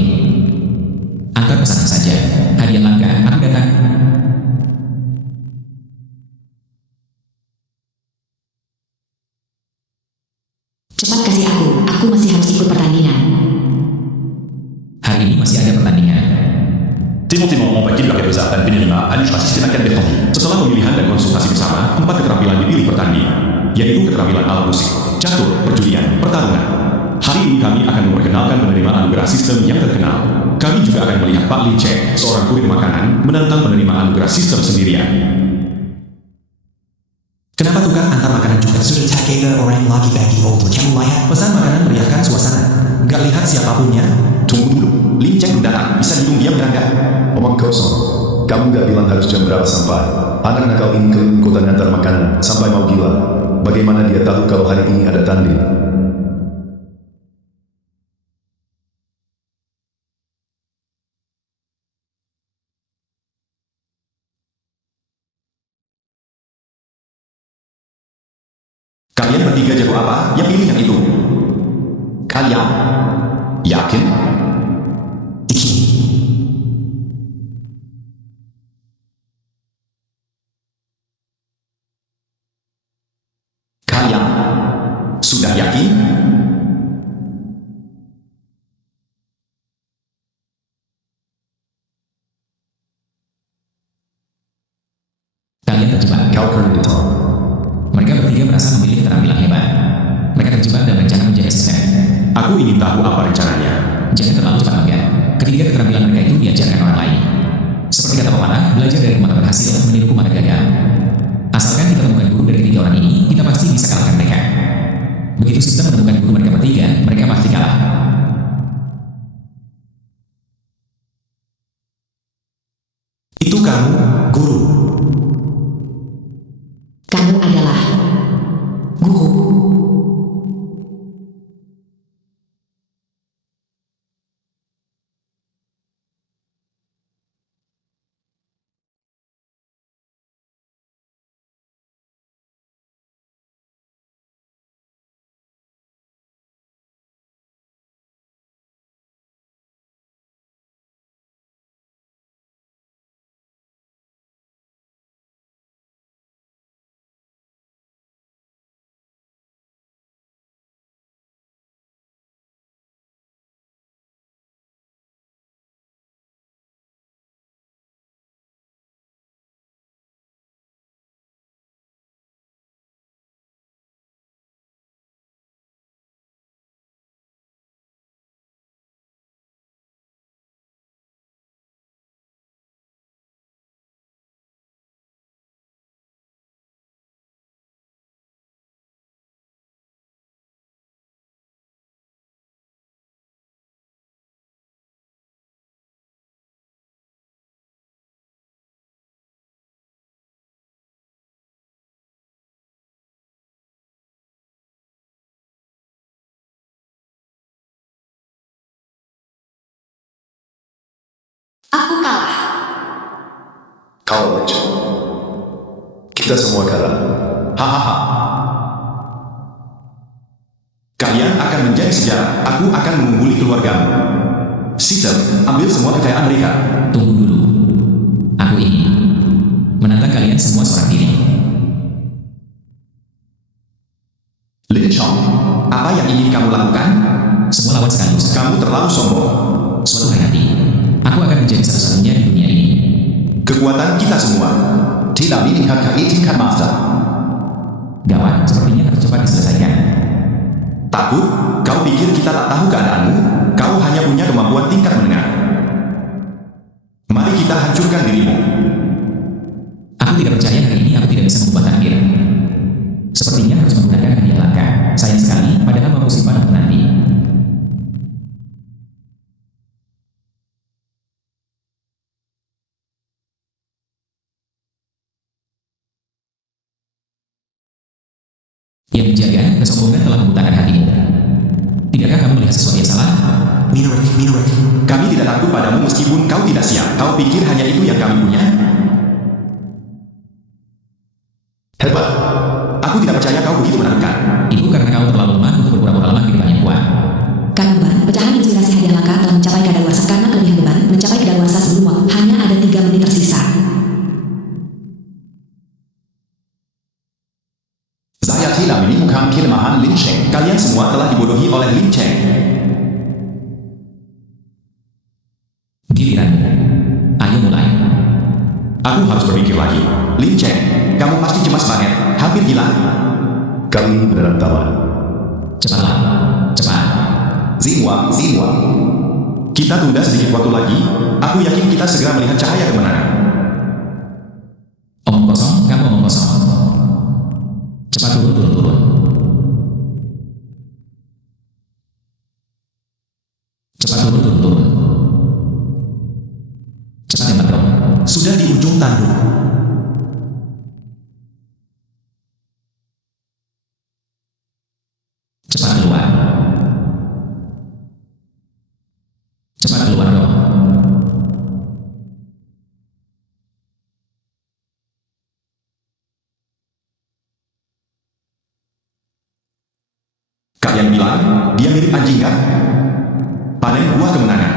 Angkat pesanan saja. Hadiah langka, aku datang. Cepat kasih aku masih harus ikut pertandingan. Hari ini masih ada pertandingan. Timothy membagi paket besar dan penerima administrasi akan berhenti. Setelah pemilihan dan konsultasi bersama, 4 keterampilan dipilih pertanding, yaitu keterampilan alat musik, catur, perjudian, pertarungan. Hari ini kami akan memperkenalkan penerima anugerah sistem yang terkenal. Kami juga akan melihat Pak Lin Chen, seorang kurir makanan, menantang penerima anugerah sistem sendirian. Kenapa tukang antar makanan juga? Sudah tak ada orang lagi bagi otot. Kamu lihat pesan makanan meriahkan suasana. Gak lihat siapapunnya. Tunggu dulu, Lin Chen datang. Bisa diam diam enggak? Omong kosong. Kamu gak bilang harus jam berapa sampai? Anak nakal ini keliling kota ngantar makanan, sampai mau gila. Bagaimana dia tahu kalau hari ini ada tanding? Kalian bertiga jago apa? Yang pilih yang itu. Kalian yakin? Iki. Kalian sudah yakin? Kalian terjebak. Kau keren itu. Mereka bertiga merasa memiliki keterampilan hebat. Mereka terjebak dalam rencana menjaga sistem. Aku ingin tahu apa rencananya. Jangan terlalu cepat melihat. Ketiga keterampilan mereka itu diajarkan orang lain. Seperti kata pepatah, belajar dari rumah berhasil, meniruku maka gagal. Asalkan kita temukan guru dari ketiga orang ini, kita pasti bisa kalahkan mereka. Begitu sistem menemukan guru mereka bertiga, mereka pasti kalah. Itu kamu, guru. Kamu adalah guru. Aku kalah. Kalah Legend. Kita semua kalah. Hahaha. Kalian akan menjadi sejarah. Aku akan mengungguli keluargamu. Sistem, ambil semua kekayaan mereka. Tunggu dulu. Aku ingin menantang kalian semua seorang diri. Lin Chong, apa yang ingin kamu lakukan? Semua lawan sekaligus. Kamu terlalu sombong. Suatu hari nanti, aku akan menjadi satu-satunya di dunia ini. Kekuatan kita semua. Tidak meningkat ke tingkat master. Gawat, sepertinya harus cepat diselesaikan. Takut? Kau pikir kita tak tahu keadaanmu? Kau hanya punya kemampuan tingkat menengah. Mari kita hancurkan dirimu. Aku tidak percaya hari ini aku tidak bisa mengubah takdir. Sepertinya harus menggunakan hadiah langka. Sayang sekali, padahal mau simpan untuk nanti. Yang menjaga kesombongan telah membutakan hatimu. Tidakkah kamu melihat sesuatu yang salah? Minarik. Kami tidak takut padamu meskipun kau tidak siap. Kau pikir hanya itu yang kami punya? Hebat. Aku tidak percaya kau begitu menakutkan. Itu karena kau terlalu lemah untuk berpura-pura lemah di depan yang kuat. Kang Ban, pecahan inspirasi hadiah langka telah mencapai kadaluarsa karena kelebihan beban mencapai kadaluarsa sebelum waktu. Hanya ada 3 menit tersisa. Saya tidak menemukan kelemahan Lin Cheng. Kalian semua telah dibodohi oleh Lin Cheng. Giliranmu. Ayo mulai. Aku harus berpikir lagi. Lin Cheng, kamu pasti cemas banget. Hampir gila. Kali ini beneran tamat. Cepatlah. Cepat. Zinwa. Kita tunda sedikit waktu lagi. Aku yakin kita segera melihat cahaya kemenangan. Omong kosong, kamu omong kosong. Cepat turun. Cepat turun. Cepat tembak dong. Sudah di ujung tanduk. Cepat keluar. Cepat keluar dong. Kalian bilang, dia mirip anjing kan? Panen buah kemenangan.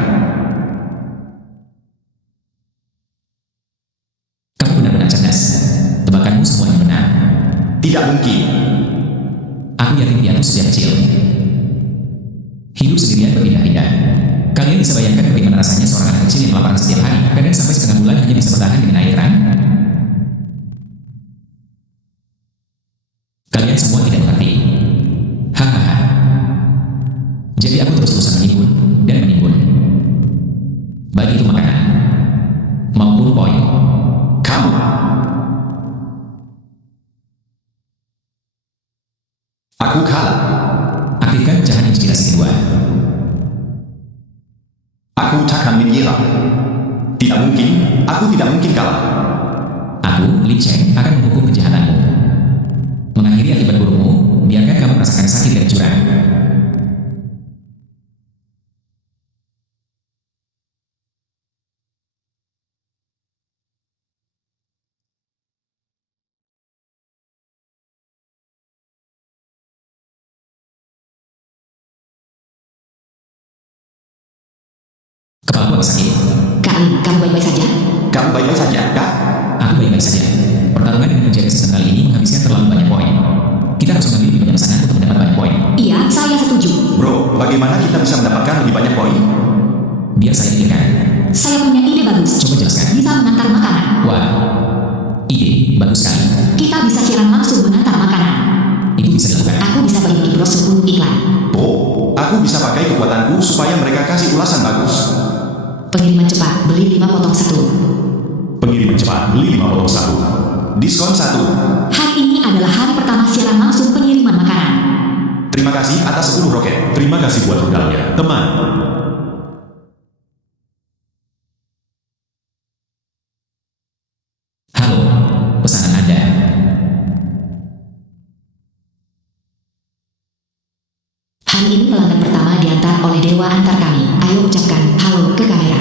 Kamu benar-benar cerdas. Tebakanmu semuanya benar. Tidak mungkin. Aku yakin dia sejak kecil. Hidup sendirian berpindah-pindah. Kalian bisa bayangkan bagaimana rasanya seorang anak kecil yang lapar setiap hari, kadang sampai setengah bulan hanya bisa bertahan dengan air terang. Kalian semua tidak mengerti. Hahaha. Jadi aku terus-terusan menimbun. Baik itu makanan maupun poin. Kamu. Aku kalah. Aktifkan pecahan inspirasi kedua. Aku takkan menyerah. Tidak mungkin. Aku tidak mungkin kalah. Aku, Lin Cheng, akan menghukum kejahatanmu. Mengakhiri akibat burukmu, biarkan kamu merasakan sakit dan curang. Kepalaku agak sakit. Kak Lin, kamu baik-baik saja? Kamu baik-baik saja, Kak? Aku baik-baik saja. Pertarungan dengan menjaga sistem kali ini menghabiskan terlalu banyak poin. Kita harus mengambil lebih banyak pesanan untuk mendapat banyak poin. Iya, saya setuju. Bro, bagaimana kita bisa mendapatkan lebih banyak poin? Biar saya pikirkan. Saya punya ide bagus. Coba jelaskan. Bisa mengantar makanan. Wah, ide bagus sekali. Kita bisa siaran langsung mengantar makanan. Itu bisa dilakukan. Aku bisa beli brosur untuk iklan. Oh, aku bisa pakai kekuatanku supaya mereka kasih ulasan bagus. Pengiriman cepat, beli 5 potong 1. Pengiriman cepat, beli 5 potong 1. Diskon 1. Hari ini adalah hari pertama siaran langsung pengiriman makanan. Terima kasih atas 10 roket. Terima kasih buat rudalnya, teman. Halo, pesanan Anda. Hari ini pelanggan pertama diantar oleh dewa antar kami. Ayo ucapkan halo ke kamera.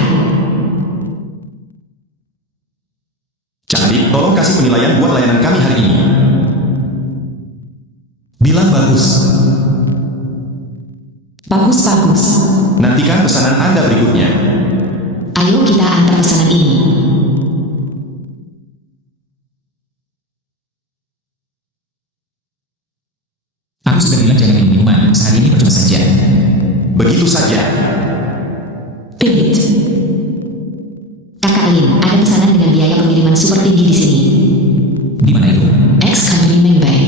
berani hari ini. Bilang bagus. Bagus. Nantikan pesanan Anda berikutnya. Ayo kita antar pesanan ini. Aku sudah bilang jangan minum minuman, sehari ini percuma saja. Begitu saja. Pivot. Kakak Lin, ada pesanan dengan biaya pengiriman super tinggi di sini. Di mana itu? Ex-company Mengbei.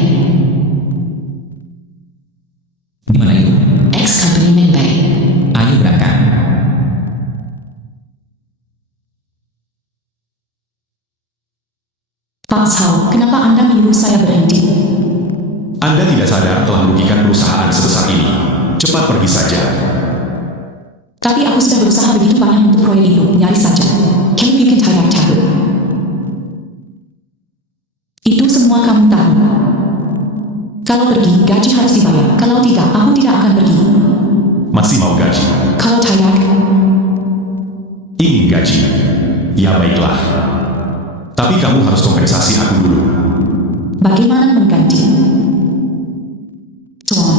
Di mana itu? Ex-company Mengbei. Ayo berangkat. Pak Cao, kenapa Anda menyuruh saya berhenti? Anda tidak sadar telah merugikan perusahaan sebesar ini. Cepat pergi saja. Tapi aku sudah berusaha begitu banyak untuk proyek itu, nyaris saja. Kamu bikin saya cabut. Itu semua kamu tahu. Kalau pergi, gaji harus dibayar. Kalau tidak, aku tidak akan pergi. Masih mau gaji? Kalau tidak, Ingin gaji? Ya baiklah. Tapi kamu harus kompensasi aku dulu. bagaimana mengganti? Tuan.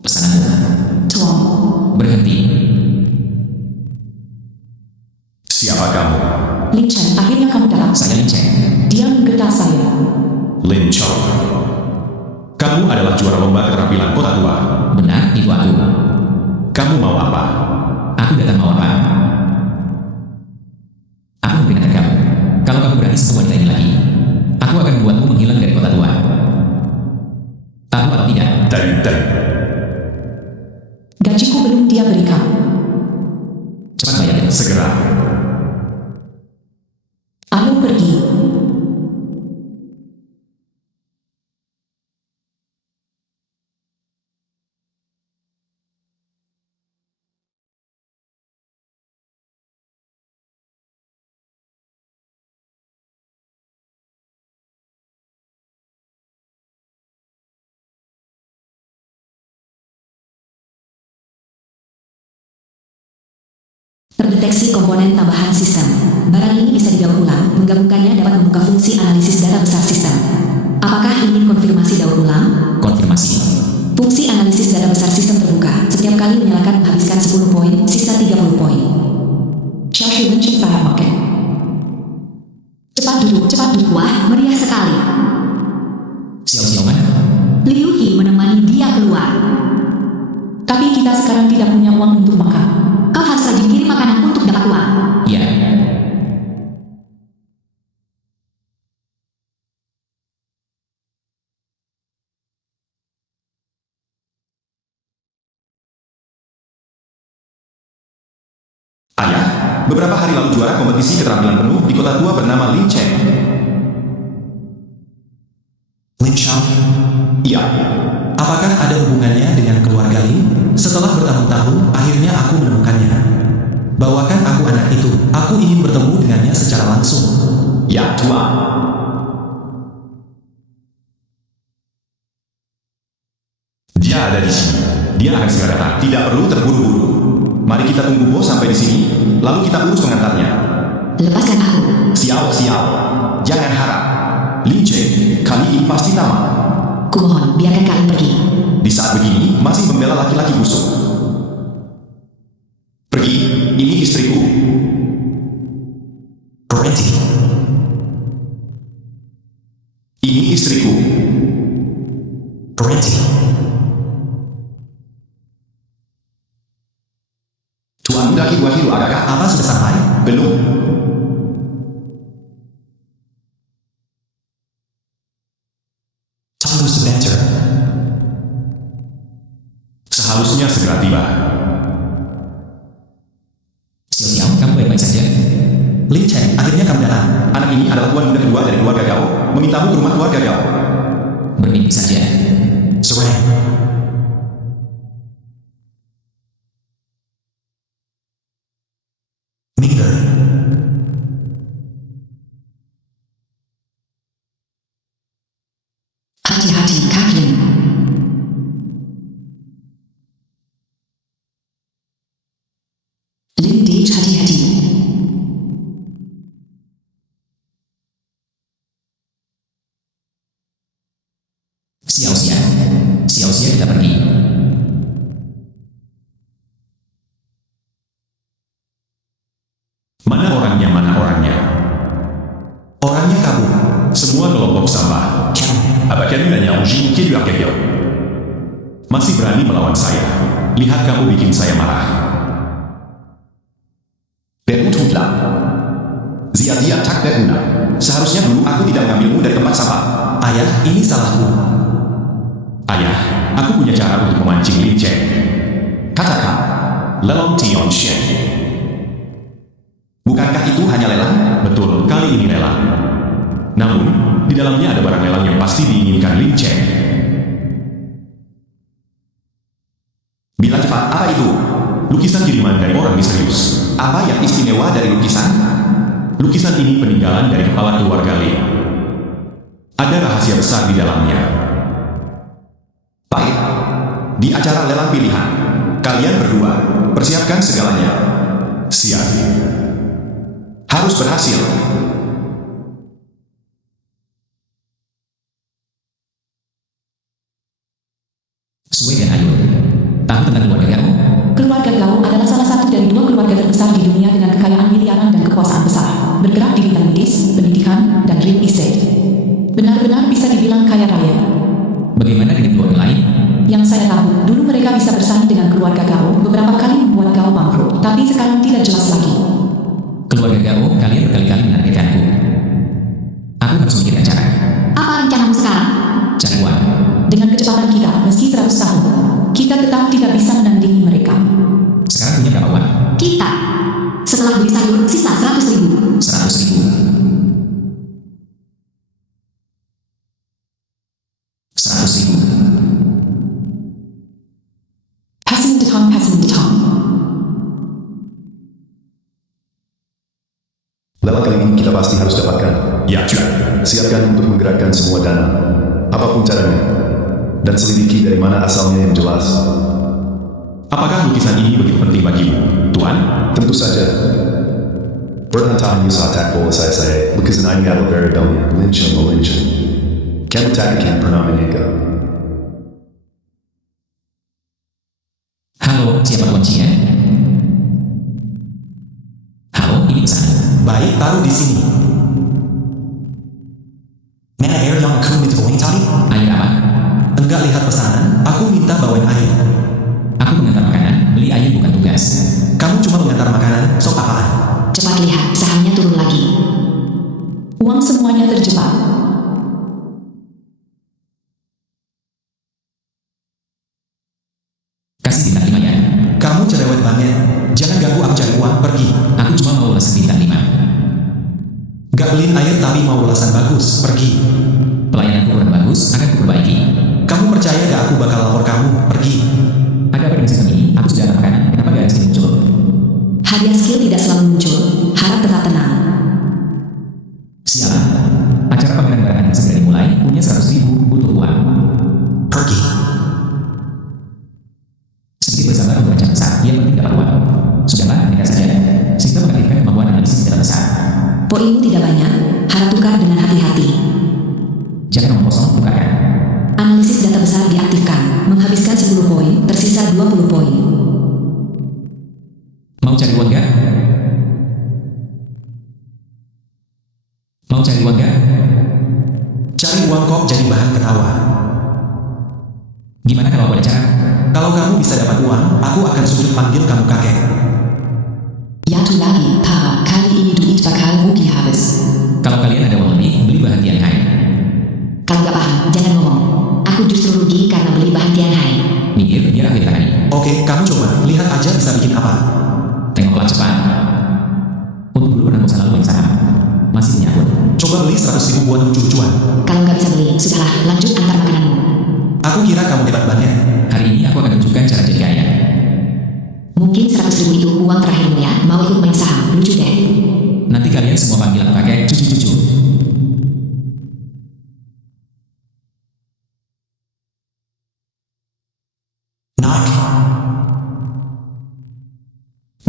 Pesananmu. Tuan. Berhenti. Siapa kamu? Lin Chen, akhirnya kamu datang. Saya Lin Chen. Dia menggeledah saya. Lin Chou. Kamu adalah juara lomba keterampilan kota tua. Benar, itu aku. Kamu mau apa? Aku datang mau apa? Aku memperingatkan kamu. Kalau kamu berani sentuh wanita ini lagi, aku akan membuatmu menghilang dari kota tua. Tahu atau tidak? Dan. Gajiku belum dia berikan. Cepat bayar. Segera. Ayo pergi. Terdeteksi komponen tambahan sistem. Barang ini bisa didaur ulang, menggabungkannya dapat membuka fungsi analisis data besar sistem. Apakah ingin konfirmasi daur ulang? Konfirmasi. Fungsi analisis data besar sistem terbuka. Setiap kali menyalakan menghabiskan 10 poin, sisa 30 poin. Xiaoshi Wenchen saya makan. Cepat duduk. Wah, meriah sekali. Xiao mana? Liu He menemani dia keluar. Tapi kita sekarang tidak punya uang untuk makan. Kau harus rajin kirim makanan untuk dapat uang. Iya. Ayah, beberapa hari lalu juara kompetisi keterampilan penuh di kota tua bernama Lin Chen. Lin Chao, Iya. apakah ada hubungannya dengan keluarga Lin? Setelah bertahun-tahun, akhirnya aku menemukannya. Bawakan aku anak itu. Aku ingin bertemu dengannya secara langsung. Ya, Tuan. Dia ada di sini. Dia akan segera datang. Tidak perlu terburu-buru. Mari kita tunggu bos sampai di sini, lalu kita urus pengantarnya. Lepaskan aku. Sial. Jangan harap. Lin Chen, kali ini pasti tamat. Kumohon, biarkan kalian pergi. Di saat begini, masih membela laki-laki busuk. Pergi, ini istriku. Berhenti. Ini istriku. Berhenti. Tuan muda Ki Wahiru, adakah? Apa sudah sampai? Belum. Tunggu sebentar. Seharusnya segera tiba. Xiao, kamu baik-baik saja? Lin Chen, akhirnya kamu datang. Anak ini adalah tuan muda kedua dari keluarga Gao, memintamu ke rumah keluarga Gao. Bermimpi saja. Serang. Minggir. Hati-hati, Kak Lin. Lin Dage, hati-hati. Mana orangnya, mana orangnya? Orangnya kabur. Semua kelompok sampah. Apa kalian nanya Ujin Kiduak Kekyo? Masih berani melawan saya? Lihat kamu bikin saya marah. Berututlah. Zia tak berguna. Seharusnya dulu aku tidak mengambilmu dari tempat sampah. Ayah, ini salahku. Ayah, aku punya cara untuk memancing Lin Cheng. Katakan, Lelong Tion Shen. bukankah itu hanya lelang? Betul, kali ini lelang. Namun, di dalamnya ada barang lelang yang pasti diinginkan Lin Cheng. Bilang cepat, apa itu? Lukisan kiriman dari orang misterius. Apa yang istimewa dari lukisan? Lukisan ini peninggalan dari kepala keluarga Lin. Ada rahasia besar di dalamnya. Baik. Di acara lelang pilihan, kalian berdua persiapkan segalanya. Siap. Harus berhasil. Sue dan Ayu. Tahu tentang keluarga Gao? Keluarga Gao adalah salah satu dari 2 keluarga terbesar di dunia dengan kekayaan miliaran dan kekuasaan besar. Bergerak di bidang medis, pendidikan, dan real estate. Benar-benar bisa dibilang kaya raya. Bagaimana dengan keluarga lain? Yang saya tahu, dulu mereka bisa bersaing dengan keluarga Gao, beberapa kali membuat Gao bangkrut, tapi sekarang tidak jelas lagi. Keluarga Gao, kalian berkali-kali menargetkanku. Aku harus memikirkan cara. Apa rencanamu sekarang? Cari uang. Dengan kecepatan kita, meski 100 tahun, kita tetap tidak bisa menandingi mereka. Sekarang punya berapa uang? Kita. Setelah beli sayur, sisa 100.000. 100.000. 100.000. Passing the time, passing the time. Lelang kali ini kita pasti harus dapatkan. Ya, Cuan. Siapkan untuk menggerakkan semua dana. Apapun caranya. Dan selidiki dari mana asalnya yang jelas. Apakah lukisan ini begitu penting bagimu, Tuan? Tentu saja. Berhentaan Yusa Takbola saya, lukisan ini adalah variabel linchin melinchin. Kamu takkan pernah menyangka. Halo, siapa kuncinya? Halo, ini pesan. Baik, taruh di sini. Mana air yang aku minta bawain tadi? Air apa? Enggak lihat pesanan, aku minta bawain air. Aku mengantar makanan, beli air bukan tugas. Kamu cuma mengantar makanan, sok apaan? Cepat lihat, sahamnya turun lagi. Uang semuanya terjebak. Kasih bintang 5 ya. Kamu cerewet banget. Jangan ganggu aku cari uang, pergi. Aku cuma mau ulasan bintang 5. Gak beliin air tapi mau ulasan bagus, pergi. Pelayananku kurang bagus, akan kuperbaiki. Kamu percaya gak aku bakal lapor kamu, pergi. Ada apa dengan sistem ini? Aku sudah ada makanan, kenapa gak ada sini muncul? Hadiah skill tidak selalu muncul. Harap tetap tenang. Sialan. Acara pameran barang akan segera dimulai, punya 100.000, butuh uang. Pergi. Sedikit bersabar untuk rencana besar, yang penting dapat uang. Sudahlah, nekat saja. Sistem mengaktifkan kemampuan analisis data besar. Poinmu tidak banyak, harap tukar dengan hati-hati. Jangan omong kosong, tukarkan. Analisis data besar diaktifkan, menghabiskan 10 poin, tersisa 20 poin. Mau cari uang gak? Mau cari uang gak? Cari uang kok jadi bahan ketawa. Gimana kalau aku ada cara? Kalau kamu bisa dapat uang, aku akan sujud panggil kamu kakek. Yatu lagi, Pa, kali ini duit bakal rugi habis. Kalau kalian ada uang lebih, beli bahan Tianhai. Kalau nggak paham, jangan ngomong. Aku justru rugi karena beli bahan Tianhai. Minggir, biar aku yang tangani. Oke, kamu coba. Lihat aja bisa bikin apa. Tengoklah cepat. Untuk dulu pernah bosan lalu yang saham. Masih punya akun. Coba beli 100.000 buat lucu-lucuan. Kalau nggak bisa beli, sudahlah, lanjut antar makananmu. Aku kira kamu hebat banget. Hari ini aku akan tunjukkan cara jadi kaya. Mungkin 100.000 itu uang terakhirmu ya, mau ikut main saham, lucu deh. Nanti kalian semua panggil aku kakek, cucu-cucu. Naik.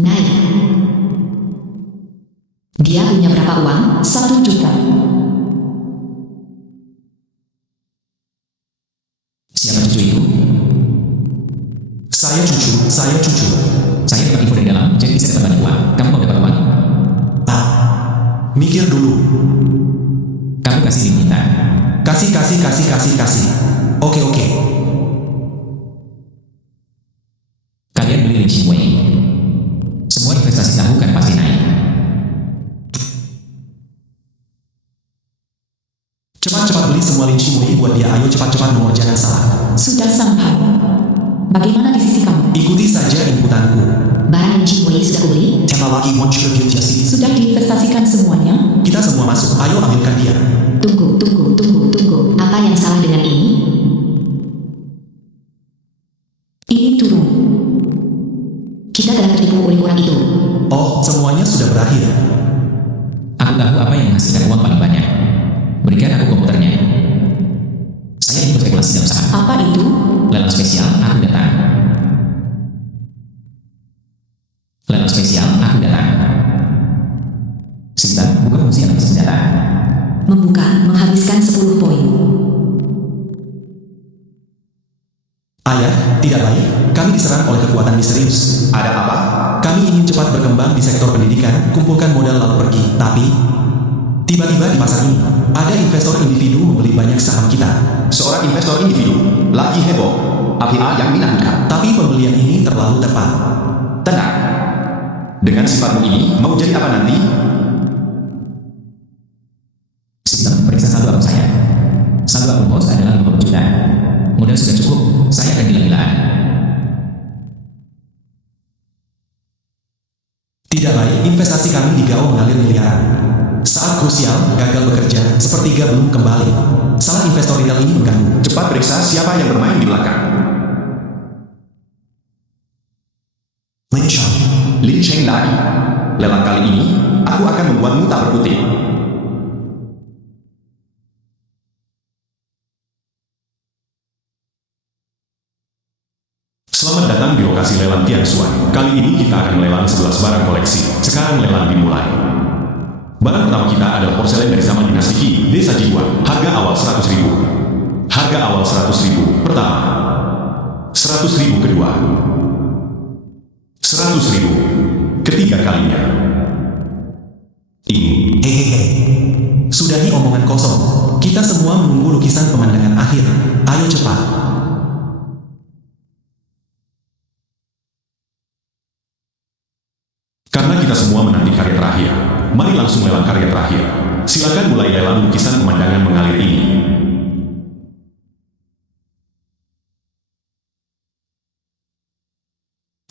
Naik. Dia punya berapa uang? 1 juta. Siapa cucu itu? Saya cucu. Saya dapat info dari dalam, jadi bisa dapat banyak uang. Kamu mau dapat uang? Mikir dulu. Kamu kasih diminta. Kasih. Oke. Kalian beli Lin Qingwei. Semua investasi kamu kan pasti naik. Cepat beli semua Lin Qingwei buat dia. Ayo cepat nomor, jangan salah. Sudah sampai. Bagaimana di sisi kamu? Ikuti saja inputanku. Barang Lin Qingwei sudah kubeli? Tambah lagi 1 juta Jesse. Sudah diinvestasikan semuanya? Kita semua masuk, ayo ambilkan dia. Tunggu. Apa yang salah dengan ini? Ini turun. Kita telah tertipu oleh orang itu. Oh, semuanya sudah berakhir. Aku tahu apa yang menghasilkan uang paling banyak. Berikan aku komputernya. Saya ingin berspekulasi dalam saham. Apa itu? Lelang spesial, aku datang. Sistem, buka fungsi analisis data. Membuka, menghabiskan 10 poin. Ayah, tidak baik. Kami diserang oleh kekuatan misterius. Ada apa? Kami ingin cepat berkembang di sektor pendidikan, kumpulkan modal lalu pergi. Tapi, tiba-tiba di pasar ini, ada investor individu membeli banyak saham kita. Seorang investor individu lagi heboh. Apa yang menyenangkan? Tapi pembelian ini terlalu tepat. Tenang. Dengan sifatmu ini, mau jadi apa nanti? Sistem, periksa saldo akun saya. Saldo akun bos adalah 50 juta. Modal sudah cukup, saya akan gila-gilaan. Tidak baik, investasi kami di GAO mengalir miliaran. Saat krusial, gagal bekerja, sepertiga belum kembali. Salah investor retail ini mengganggu. Cepat periksa siapa yang bermain di belakang. Lin Cheng lagi. Lelang kali ini, aku akan membuatmu tak berkutik. Selamat datang di lokasi lelang Tianxuan. Kali ini kita akan melelang 11 barang koleksi. Sekarang lelang dimulai. Barang pertama kita adalah porselen dari zaman dinasti Qi, Desa Jihuan. Harga awal 100.000. Harga awal 100.000 pertama. 100.000 kedua. 100.000 ketiga kalinya. Ini. Hehehe. Sudahi omongan kosong. Kita semua menunggu lukisan pemandangan akhir. Ayo cepat. Karena kita semua menanti karya terakhir, mari langsung lelang karya terakhir. Silakan mulai lelang lukisan pemandangan mengalir ini.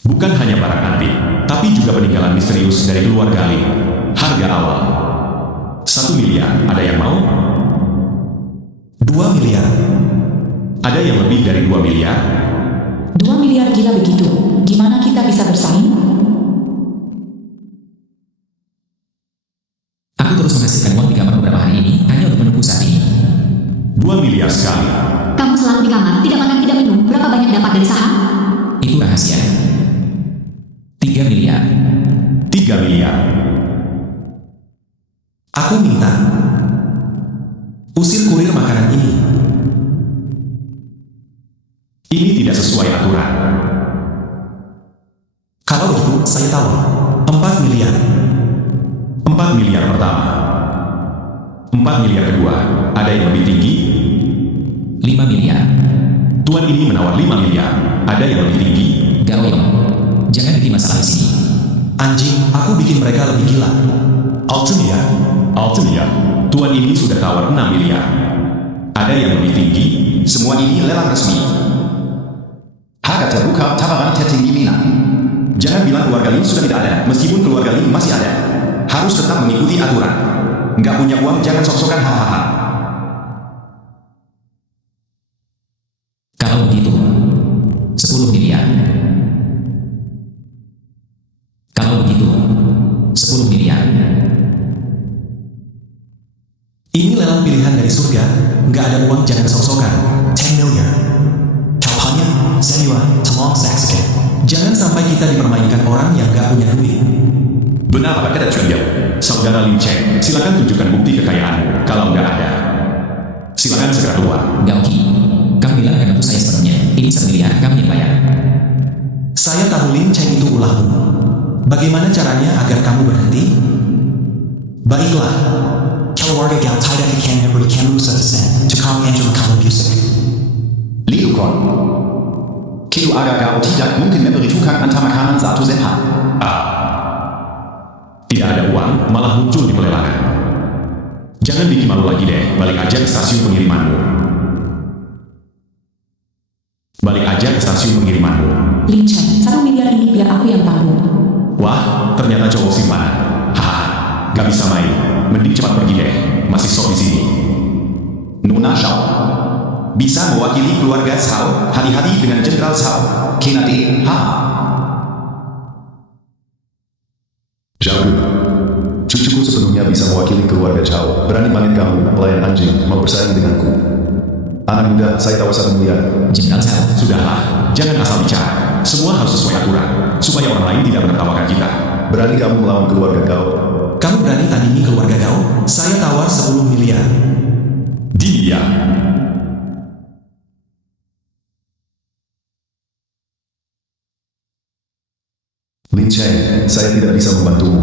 Bukan hanya barang antik, tapi juga peninggalan misterius dari keluarga Lin. Harga awal 1 miliar, ada yang mau? 2 miliar. Ada yang lebih dari 2 miliar? 2 miliar gila begitu. Gimana kita bisa bersaing? Aku terus menghasilkan uang di kamar beberapa hari ini hanya untuk menunggu saat ini. 2 miliar sekali. Kamu selalu di kamar, tidak makan, tidak minum. Berapa banyak dapat dari saham? Itu rahasia. 3 miliar. 3 miliar. Aku minta. Usir kurir makanan ini. Ini tidak sesuai aturan. Kalau begitu, saya tahu. 4 miliar. 4 miliar pertama. 4 miliar kedua. Ada yang lebih tinggi? 5 miliar. Tuan ini menawar 5 miliar. Ada yang lebih tinggi? Gaoyong, jangan bikin masalah di sini. Anjing, aku bikin mereka lebih gila. 6 miliar. 6 miliar. Tuan ini sudah tawar 6 miliar. Ada yang lebih tinggi? Semua ini lelang resmi. Harga terbuka tawaran tertinggi minat. Jangan bilang keluarga Lin sudah tidak ada, meskipun keluarga Lin masih ada. Harus tetap mengikuti aturan. Nggak punya uang jangan sok-sokan hahaha. Kalau begitu, 10 miliar. Kalau begitu, 10 miliar. Ini lelang pilihan dari surga. Nggak ada uang jangan sok-sokan. 10 million. Kalpanya, Zenua, Talong Saxocan. Jangan sampai kita dipermainkan orang yang nggak punya duit. Benar apa kata Chuan Yao? Saudara Lin Cheng, silakan tunjukkan bukti kekayaanmu. Kalau nggak ada, silakan segera keluar. Gaoki, kamu bilang kan untuk saya sepenuhnya. Ini 1 miliar, kamu yang bayar. Saya tahu Lin Cheng itu ulahmu. Bagaimana caranya agar kamu berhenti? Baiklah. Keluarga Gao tidak akan memberikan rusa desain untuk kami Angela Kalam Busuk. Leukon. Kilo Aga Gao tidak mungkin memberi tukang antara makanan 1 sehat. Tidak ada uang, malah muncul di pelelangan. Jangan bikin malu lagi deh, balik aja ke stasiun pengirimanmu. Balik aja ke stasiun pengirimanmu. Lin Chen, 1 miliar ini biar aku yang tanggung. Wah, ternyata cowok simpanan. Haha, gak bisa main. Mending cepat pergi deh, masih sok di sini. Nona Shao. Bisa mewakili keluarga Shao, hari-hari dengan Jenderal Shao. Kinati, haha. Jago. Cucuku sepenuhnya bisa mewakili keluarga Chao. Berani banget kamu, pelayan anjing, mau bersaing denganku. Anak muda, saya tahu 1 miliar. Jenderal Zhao. Sudahlah, jangan asal bicara. Semua harus sesuai aturan, supaya orang lain tidak menertawakan kita. Berani kamu melawan keluarga Gao? Kamu berani tandingi keluarga Gao? Saya tawar 10 miliar. Dia. Lin Cheng, saya tidak bisa membantumu.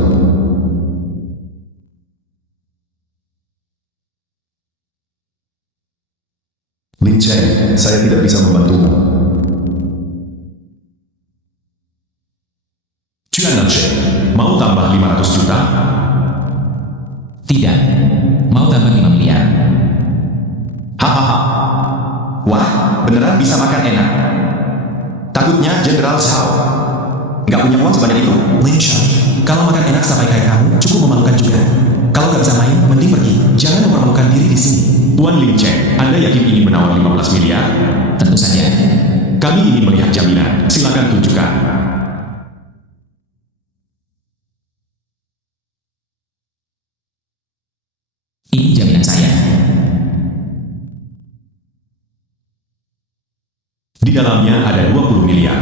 Lin Cheng, saya tidak bisa membantumu. Juan Nanshe, mau tambah 500 juta? Tidak. Mau tambah 5 miliar. Hahaha. Wah, beneran bisa makan enak. Takutnya Jenderal Shao nggak punya uang sebanyak itu. Lin Chen, kalau makan enak sampai kayak kamu, cukup memalukan juga. Kalau nggak bisa main, mending pergi. Jangan mempermalukan diri di sini. Tuan Lin Cheng, Anda yakin ingin menawar 15 miliar? Tentu saja. Kami ingin melihat jaminan, silakan tunjukkan. Ini jaminan saya. Di dalamnya ada 20 miliar.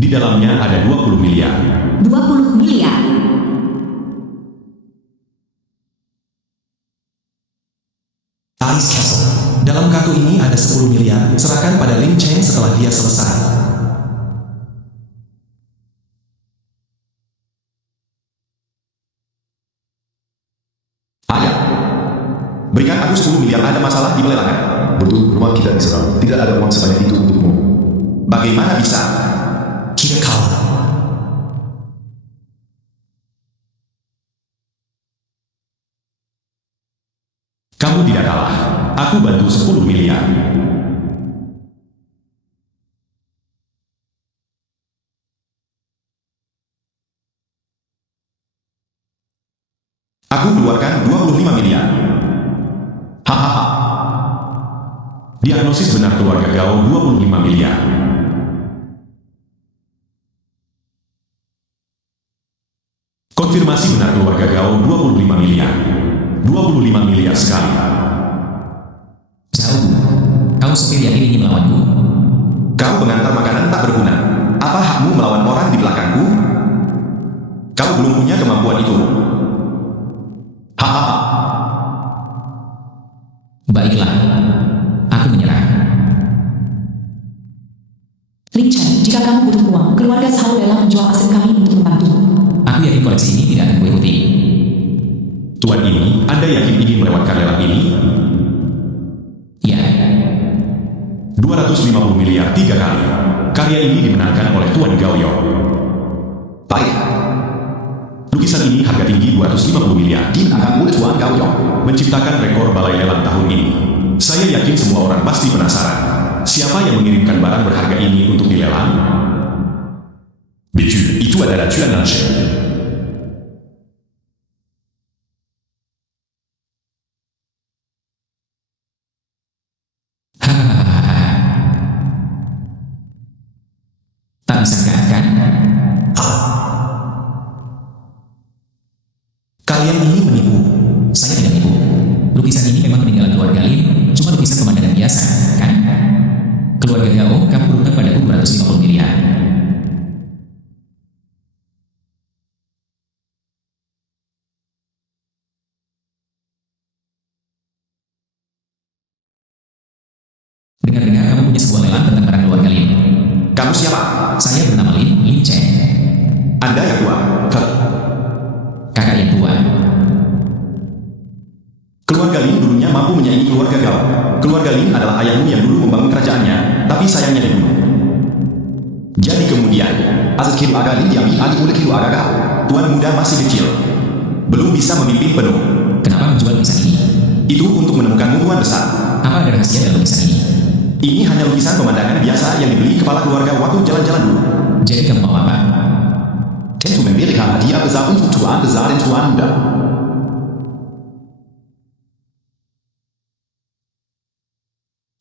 Di dalamnya ada 20 miliar. 20 miliar. Ice Castle. Dalam kartu ini ada 10 miliar. Serahkan pada Lin Chen setelah dia selesai. Ayah, berikan aku 10 miliar, ada masalah di pelelangan. Betul, rumah kita diserang. Tidak ada uang sebanyak itu untukmu. Bagaimana bisa? Kita kalah. Kamu tidak kalah. Aku bantu 10 miliar. Aku keluarkan 25 miliar. Hahaha. Diagnosis benar keluarga Gao 25 miliar. Konfirmasi benar keluarga Gao 25 miliar. 25 miliar sekali. Zhao, kau sopir yakin ingin melawanku? Kau pengantar makanan tak berguna. Apa hakmu melawan orang di belakangku? Kau belum punya kemampuan itu. Hahaha. Baiklah. Aku menyerah. Lin Chen, jika kamu butuh uang, keluarga Zhao rela menjual aset kami untuk membantu. Aku yakin koleksi ini tidak akan kuikuti. Tuan ini, Anda yakin ingin melewatkan lelang ini? Ya. 250 miliar 3 kali. Karya ini dimenangkan oleh Tuan Gao Yong. Baik. Lukisan ini harga tinggi 250 miliar. Dimenangkan oleh Tuan Gao Yong. Menciptakan rekor balai lelang tahun ini. Saya yakin semua orang pasti penasaran. Siapa yang mengirimkan barang berharga ini untuk dilelang? Betul, itu adalah Juan Nanshe. Tak disangka kan? Kalian ini menipu. Saya tidak menipu. Lukisan ini memang peninggalan keluarga Lin, cuma lukisan pemandangan biasa, kan? Keluarga Gao, kamu berutang padaku 250 miliar. Dengar-dengar kamu punya sebuah lelang tentang barang keluarga Lin. Kamu siapa? Saya bernama Lin Chen. Anda yang tua. mampu menyaingi keluarga Gao. Keluarga Lin adalah ayahmu yang dulu membangun kerajaannya, tapi sayangnya dibunuh. Jadi kemudian, Azkiru Aga Lin diambil alih oleh Kiru Aga Gao. Tuan muda masih kecil, belum bisa memimpin penuh. Kenapa menjual lukisan ini? Itu untuk menemukan mumpuan besar. Apa ada rahasia dalam lukisan ini? Ini hanya lukisan pemandangan biasa yang dibeli kepala keluarga waktu jalan-jalan dulu. Jadi kamu mau apa? Tentu memberikan hadiah besar untuk tuan besar dan tuan muda.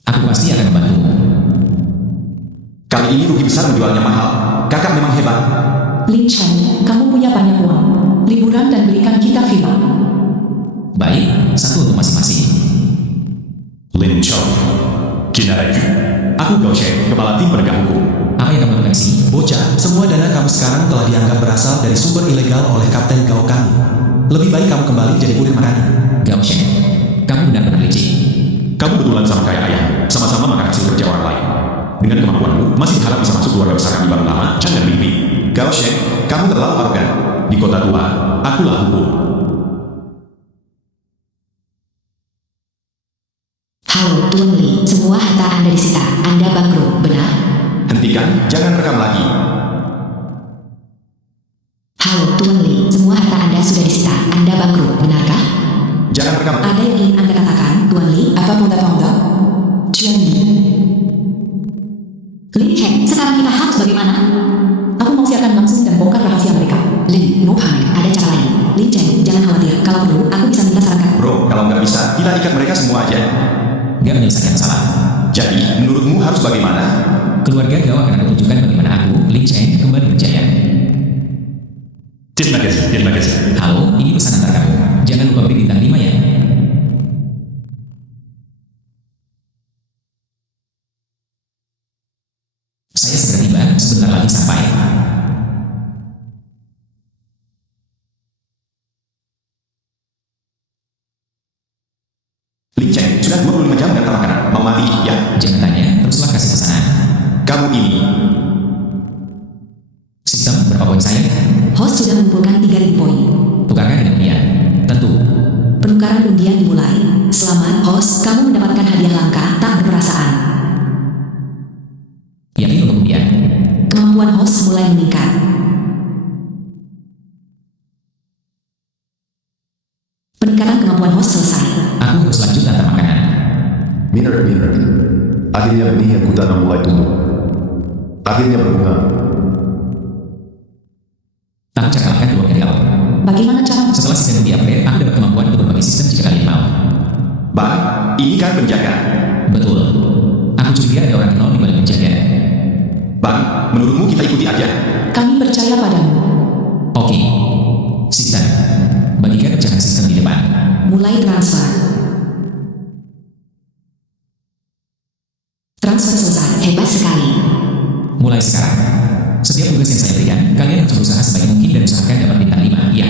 Aku pasti akan membantumu. Kali ini rugi besar menjualnya mahal. Kakak memang hebat. Lin Chen, kamu punya banyak uang. Liburan dan belikan kita villa. Baik, satu untuk masing-masing. Lin Chou. Kinarayu. Aku Gao Shen, kepala tim penegak hukum. Apa yang kamu lakukan di sini? Bocah, semua dana kamu sekarang telah dianggap berasal dari sumber ilegal oleh Kapten Gao kami. Lebih baik kamu kembali jadi kurir makanan. Gao Shen, kamu benar-benar licik. Kamu betulan sama kayak ayah, sama-sama makan hasil kerja orang lain. Dengan kemampuanmu, masih berharap bisa masuk keluarga besar kami baru lama, jangan mimpi. Gao Shen, kamu terlalu arogan. Di kota tua, akulah hukum. Halo, Tuan Li. Semua harta Anda disita. Anda bangkrut, benar? Hentikan, jangan rekam lagi. Halo, Tuan Li. Semua harta Anda sudah disita. Anda bangkrut, benarkah? Jangan rekam lagi. Ada yang ingin Anda katakan, Tuan Li? Apa tanda-tanda? Jenny, Lin Chen, sekarang kita harus bagaimana? aku mau siarkan langsung dan bongkar rahasia mereka. Lin, no harm. Ada cara lain. Lin Chen, jangan khawatir. Kalau perlu, aku bisa minta saran kamu. Bro, kalau nggak bisa, kita ikat mereka semua aja. Gak menyelesaikan masalah. Jadi, menurutmu harus bagaimana? Keluarga Gao akan aku tunjukkan bagaimana aku, Lin Chen, kembali berjaya. Terima kasih. Halo, ini pesan antar kamu. Jangan lupa beri bintang 5 ya. Saya segera tiba, sebentar lagi sampai. Lin Chen, sudah 25 jam dan makanan. Mau mati, ya? Jangan tanya, teruslah kasih pesanan. Kamu ini. Sistem, berapa poin saya? Host sudah mengumpulkan 3.000 poin. Tukarkan dengan undian. Tentu. Penukaran undian dimulai. Selamat, host. Kamu mendapatkan hadiah langka tak berperasaan. Yakin untuk undian? Kemampuan host mulai meningkat. Peningkatan kemampuan host selesai. Aku harus lanjut antar makanan. Minor. Akhirnya benih yang kutanam mulai tumbuh. Akhirnya berbunga. Aku cakalkan keluarga Gao. Bagaimana cara? Setelah sistem di-upgrade, aku dapat kemampuan untuk berbagi sistem jika kalian mau. Bang, ini kan penjaga. Betul. Aku curiga ada orang nol di balik penjaga. Bang, menurutmu kita ikuti aja? Kami percaya padamu. Oke. Sistem. Bagikan pecahan sistem di depan. Mulai transfer. Transfer selesai. Hebat sekali. Mulai sekarang. Setiap tugas yang saya berikan, kalian harus berusaha sebaik mungkin dan usahakan dapat bintang 5. Ya.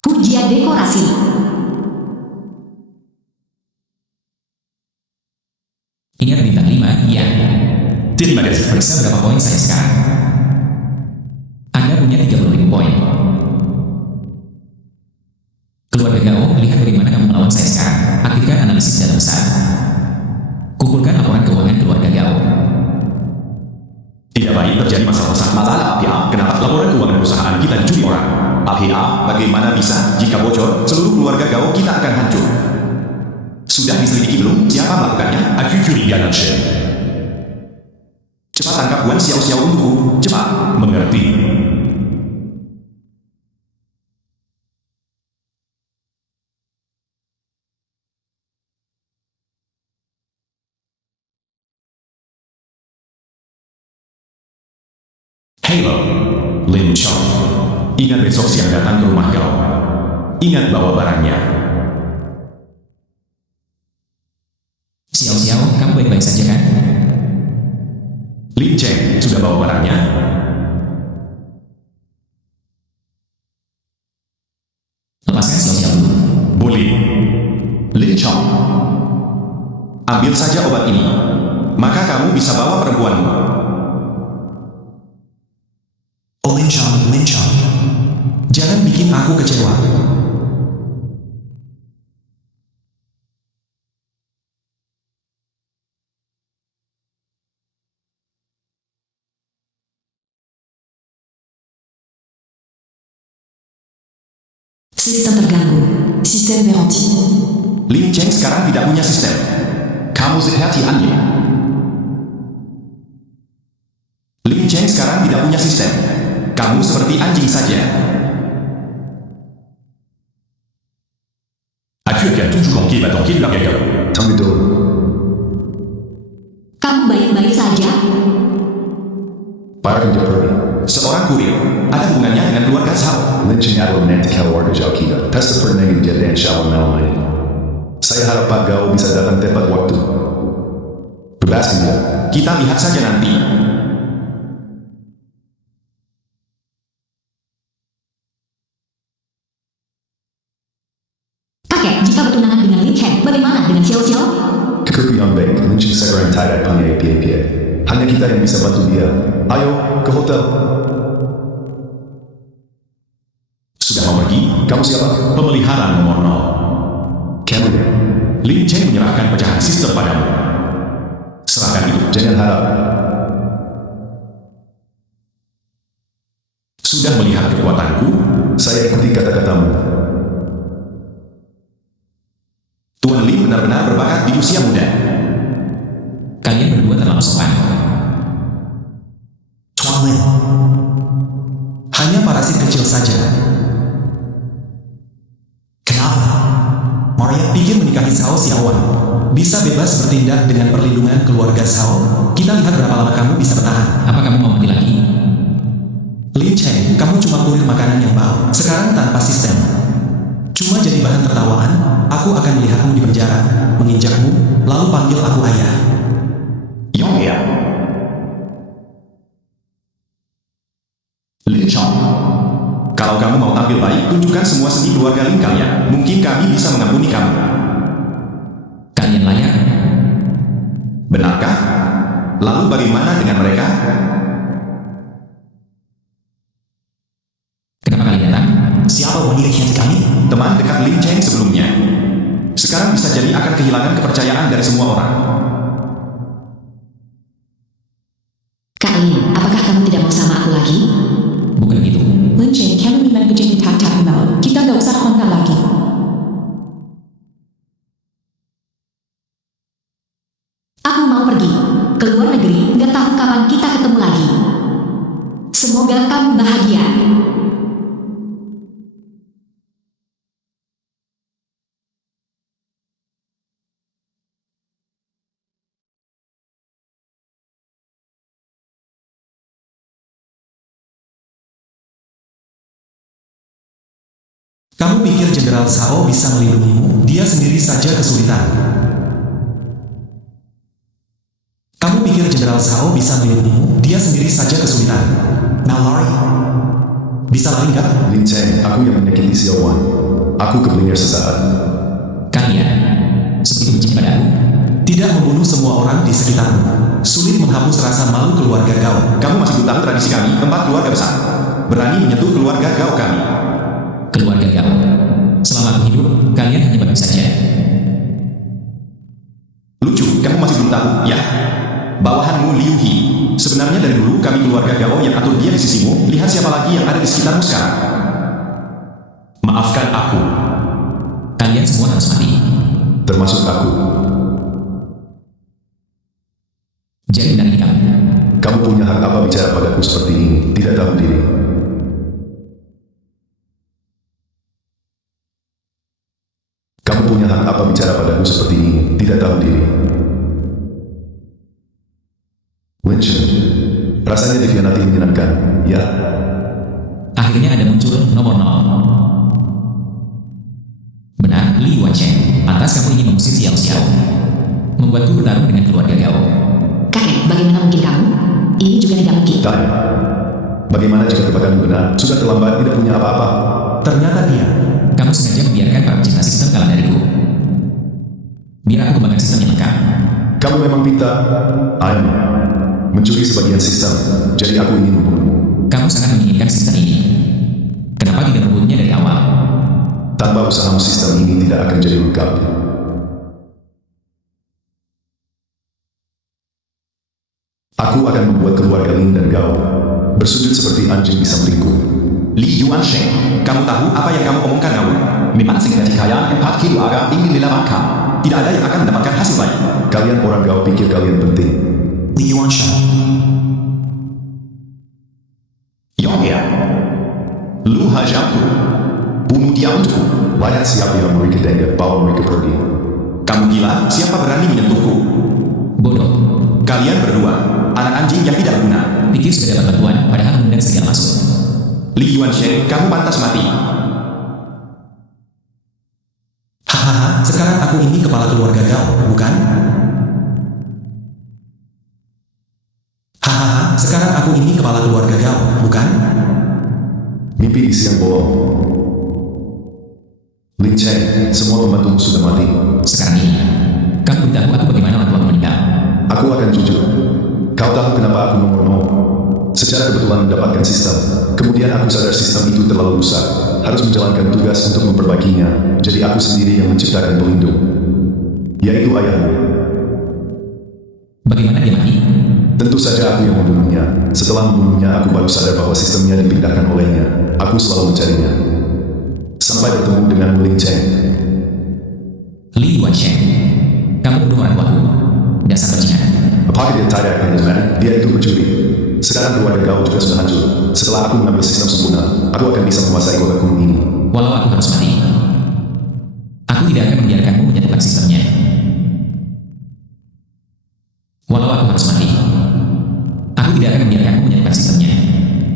Pujian dekorasi. Ingat bintang 5. Ya. Terima kasih. Periksa berapa poin saya sekarang. Anda punya 30.000 poin. Keluarga Gao, lihat bagaimana kamu melawan saya sekarang. Aktifkan analisis data besar. Kumpulkan laporan keuangan keluarga Gao. Tidak baik terjadi masalah besar. Masalah APA, kenapa laporan keuangan perusahaan kita dicuri orang? APA, bagaimana bisa? Jika bocor, seluruh keluarga Gao kita akan hancur. Sudah diselidiki belum? Siapa melakukannya? Aku curiga Lin Chen. Cepat tangkap Wan Xiao Xiao untukku. Cepat. Mengerti. Halo, Lin Chou. Ingat besok siang datang ke rumah Gao. Ingat bawa barangnya. Xiao, kamu baik-baik saja kan? Lin Chen, sudah bawa barangnya? Lepaskan Xiao dulu. Boleh. Lin Chou. Ambil saja obat ini. Maka kamu bisa bawa perempuanmu. Oh Lin Chong, aku kecewa. Sistem terganggu. Système verrouillé. Lin Cheng sekarang tidak punya sistem. Kamu seperti anjing. Lin Cheng sekarang tidak punya sistem. Kamu seperti anjing saja. As-tu bien toujours manqué va tanker la quelqu'un? Tommy Doe. Kamu baik-baik saja? Para Contemporary. Seorang kurir. Ada hubungannya dengan keluarga Zhao. Lynching adalah menanti keluarga Zhao kita. Pesta pernah kejadian syawal malam ini. Saya harap Pak Gao bisa datang tepat waktu. Bebaskan dia. Kita lihat saja nanti. Kakek, jika bertunangan dengan Lin Chen, bagaimana dengan Xiao Xiao? Kekurang baik, lynching segera yang tidak punya APA. Hanya kita yang bisa bantu dia. Ayo, ke hotel. Sudah mau pergi? Kamu siapa? Pemeliharaan nomor 0. Cameron. Lin Cheng menyerahkan pecahan sistem padamu. Serahkan itu. Jangan harap. Sudah melihat kekuatanku? Saya ikuti kata-katamu. Tuan Lin benar-benar berbakat di usia muda. Kalian berdua terlalu sopan. Tuan Lin. Hanya parasit kecil saja. Kenapa? Maria pikir menikahi Zhao Xiaowan bisa bebas bertindak dengan perlindungan keluarga Zhao. Kita lihat berapa lama kamu bisa bertahan. Apa kamu mau mati lagi? Lin Cheng, kamu cuma kurir makanan yang bau. Sekarang tanpa sistem. Cuma jadi bahan tertawaan, aku akan melihatmu di penjara, menginjakmu, lalu panggil aku ayah. Yong ya. Lin Chong. Kalau kamu mau tampil baik, tunjukkan semua seni keluarga Lin kalian. Mungkin kami bisa mengampuni kamu. Kalian layak? Benarkah? Lalu bagaimana dengan mereka? Kenapa kalian datang? Siapa wanita cantik kami? Teman dekat Lin Cheng sebelumnya. Sekarang bisa jadi akan kehilangan kepercayaan dari semua orang. Kak Lin, apakah kamu tidak mau sama aku lagi? Bukan begitu. Lin Cheng, kamu memang menjadi tak mau. Kita nggak usah kontak lagi. Aku mau pergi ke luar negeri, nggak tahu kapan kita ketemu lagi. Semoga kamu bahagia. Kamu pikir Jenderal Zhao bisa melindungimu? Dia sendiri saja kesulitan. Kamu pikir Jenderal Zhao bisa melindungimu? Dia sendiri saja kesulitan. Mau lari? Bisa lari nggak? Lin Cheng, aku yang menyakiti Xiaowan. Aku keblinger sesaat. Kalian sebegitu benci padaku. Tidak membunuh semua orang di sekitarmu. Sulit menghapus rasa malu keluarga Gao. Kamu masih belum tahu tradisi kami, tempat keluarga besar. Berani menyentuh keluarga Gao kami. Keluarga Gao. Selama aku hidup, kalian hanya bagus saja. Lucu, kamu masih belum tahu, ya? Bawahanmu Liu He. Sebenarnya dari dulu kami keluarga Gao yang atur dia di sisimu. Lihat siapa lagi yang ada di sekitarmu sekarang. Maafkan aku. Kalian semua harus mati. Termasuk aku. Jadi dari kamu. Kamu punya hak apa bicara padaku seperti ini? Tidak tahu diri. Kamu punya hak apa bicara padaku seperti ini? Tidak tahu diri. Winston, rasanya dikhianati menyenangkan, ya? Akhirnya ada muncul nomor 0. Benar, Li Wanchen. Pantas kamu ingin mengusir Xiao Xiao. Membuatku bertarung dengan keluarga Gao. Kakek, bagaimana mungkin kamu? Ini juga tidak mungkin. Tanya. Bagaimana jika tebakanmu benar? Sudah terlambat, tidak punya apa-apa. Ternyata dia. Kamu sengaja membiarkan para pecinta sistem kalah dariku. Biar aku kembangkan sistem yang lengkap. Kamu memang pintar. Ayam. Mencuri sebagian sistem. Jadi aku ingin membunuhmu. Kamu sangat menginginkan sistem ini. Kenapa tidak merebutnya dari awal? Tanpa usahamu sistem ini tidak akan jadi lengkap. Aku akan membuat keluarga Lin dan Gao bersujud seperti anjing di sampingku. Li Yuansheng, kamu tahu apa yang kamu omongkan, Ngau? Memang sekretaris kekayaan 4 keluarga ingin dilarang kamu. Tidak ada yang akan mendapatkan hasil baik. Kalian orang Gao pikir kalian penting. Li Yuansheng, Yong ya. Lu hajarku. Bunuh dia untukku. Lihat siapa yang mereka dengar, bawa mereka pergi. Kamu gila? Siapa berani menyentuhku? Bodoh. Kalian berdua, anak anjing yang tidak berguna. Pikir sudah dapat bantuan, padahal mengundang segala masuk. Li Yuansheng, kamu pantas mati. hahaha, sekarang aku ini kepala keluarga Gao, bukan? Hahaha, sekarang aku ini kepala keluarga Gao, bukan? Mimpi di siang bolong. Lin Cheng, semua pembantumu sudah mati. Sekarang ini, kamu beritahu aku bagaimana orang tuamu meninggal. Aku akan jujur. Kau tahu kenapa aku nomor 0? Secara kebetulan mendapatkan sistem. Kemudian aku sadar sistem itu terlalu rusak. Harus menjalankan tugas untuk memperbaikinya. Jadi aku sendiri yang menciptakan pelindung. Yaitu ayahmu. Bagaimana dia mati? Tentu saja aku yang membunuhnya. Setelah membunuhnya, aku baru sadar bahwa sistemnya dipindahkan olehnya. Aku selalu mencarinya. Sampai bertemu dengan Lin Cheng. Li Yuansheng, kamu bunuh orang tuaku. Dasar bajingan. Apakah dia tidak akan dia itu pencuri. Sekarang keluarga Gao juga sudah hancur. Setelah aku mengambil sistem sempurna, aku akan bisa menguasai kota kuno ini. Walau aku harus mati, aku tidak akan membiarkanmu menyatukan sistemnya. Walau aku harus mati, aku tidak akan membiarkanmu menyatukan sistemnya.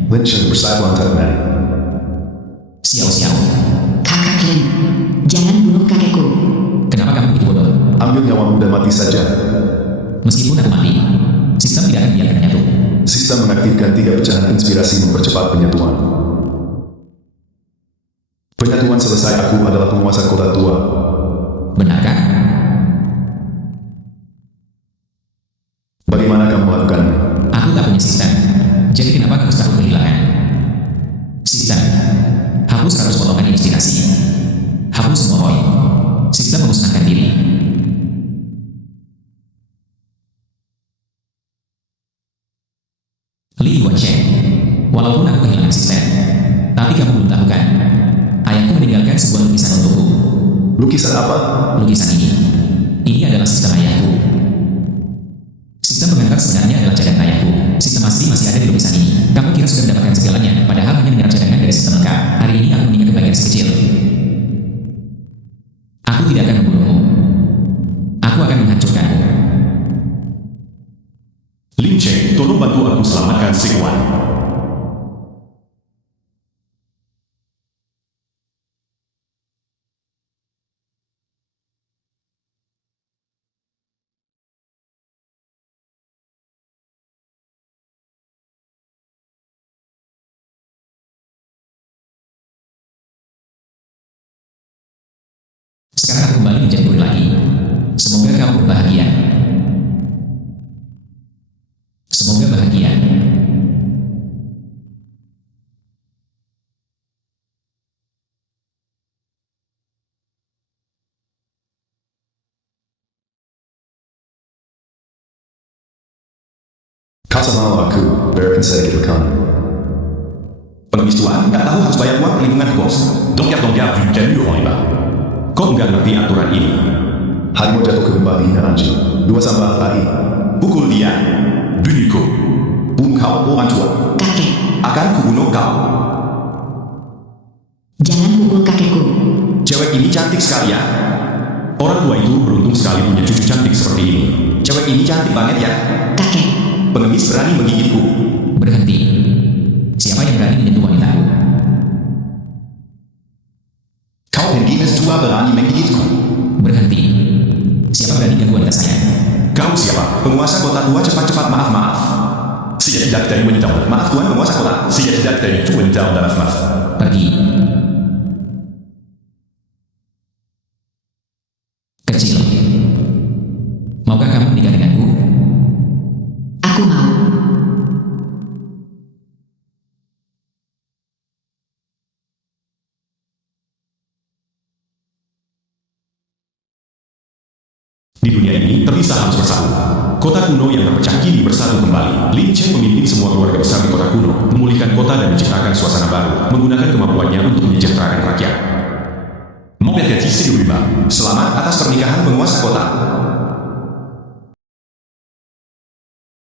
Lin Cheng bersatu antara Manny. Xiao-xiao, Kakak Lin, jangan bunuh kakekku. kenapa kamu begitu bodoh? Ambil nyawamu dan mati saja. Meskipun aku mati, sistem tidak akan membiarkan menyatu. Sistem mengaktifkan 3 pecahan inspirasi mempercepat penyatuan. Penyatuan selesai, aku adalah penguasa kota tua. Benarkah? Bagaimana kamu melakukannya? Aku tak punya sistem. Jadi kenapa kamu takut kehilangan? Sistem. Hapus 100 potongan inspirasi. Hapus semua poin. Sistem memusnahkan diri. Li Yuansheng, walaupun aku kehilangan sistem, tapi kamu belum tahu kan? Ayahku meninggalkan sebuah lukisan untukku. Lukisan apa? Lukisan ini. Ini adalah sistem ayahku. Sistem pengantar sebenarnya adalah cadangan ayahku. Sistem asli masih ada di lukisan ini. Kamu kira sudah mendapatkan segalanya, padahal hanya menyerap cadangan dari sistem lengkap. Hari ini aku meninggal ke bagian sekecil. Aku tidak akan membunuhmu. Aku akan menghancurkanmu. Lin Cheng, tolong bantu aku selamatkan Sekuan. Sekarang aku kembali menjadi murid lagi. Semoga kamu berbahagia. Semoga bahagia. Kata mau aku, biarkan saya rekaman. Pengemis tua nggak tahu harus bayar uang perlindungan bos. Dongkar-dongkar vu quel orang ini. Kau nggak ngerti aturan ini. Harimau jatuh ke lembah hina anjing. 2 tambah AI. Pukul dia. Buniko. Bunuh kau orang tua. Kakek, Akan kubunuh kau. jangan pukul kakekku. Cewek ini cantik sekali ya. Orang tua itu beruntung sekali punya cucu cantik seperti ini. Cewek ini cantik banget ya. Kakek, Pengemis berani menggigitku. Berhenti. Siapa yang berani menyentuh wanitaku? Kau pengemis tua berani menggigitku. Berhenti. Siapa berani ganggu wanita saya? Kau siapa? Penguasa kota tua, cepat-cepat maaf. Saya tidak dari wanita. Maaf tuan penguasa kota. Saya tidak dari wanita dan maaf. Pergi. Kecil. Maukah kamu menikah denganku? aku mau. Aku Di dunia ini, terpisah harus bersatu. Kota kuno yang terpecah kini bersatu kembali. Lin Chen memimpin semua keluarga besar di kota kuno, memulihkan kota dan menciptakan suasana baru, menggunakan kemampuannya untuk menyejahterakan rakyat. Mon père Katie, c'est le Luma. Selamat atas pernikahan penguasa kota.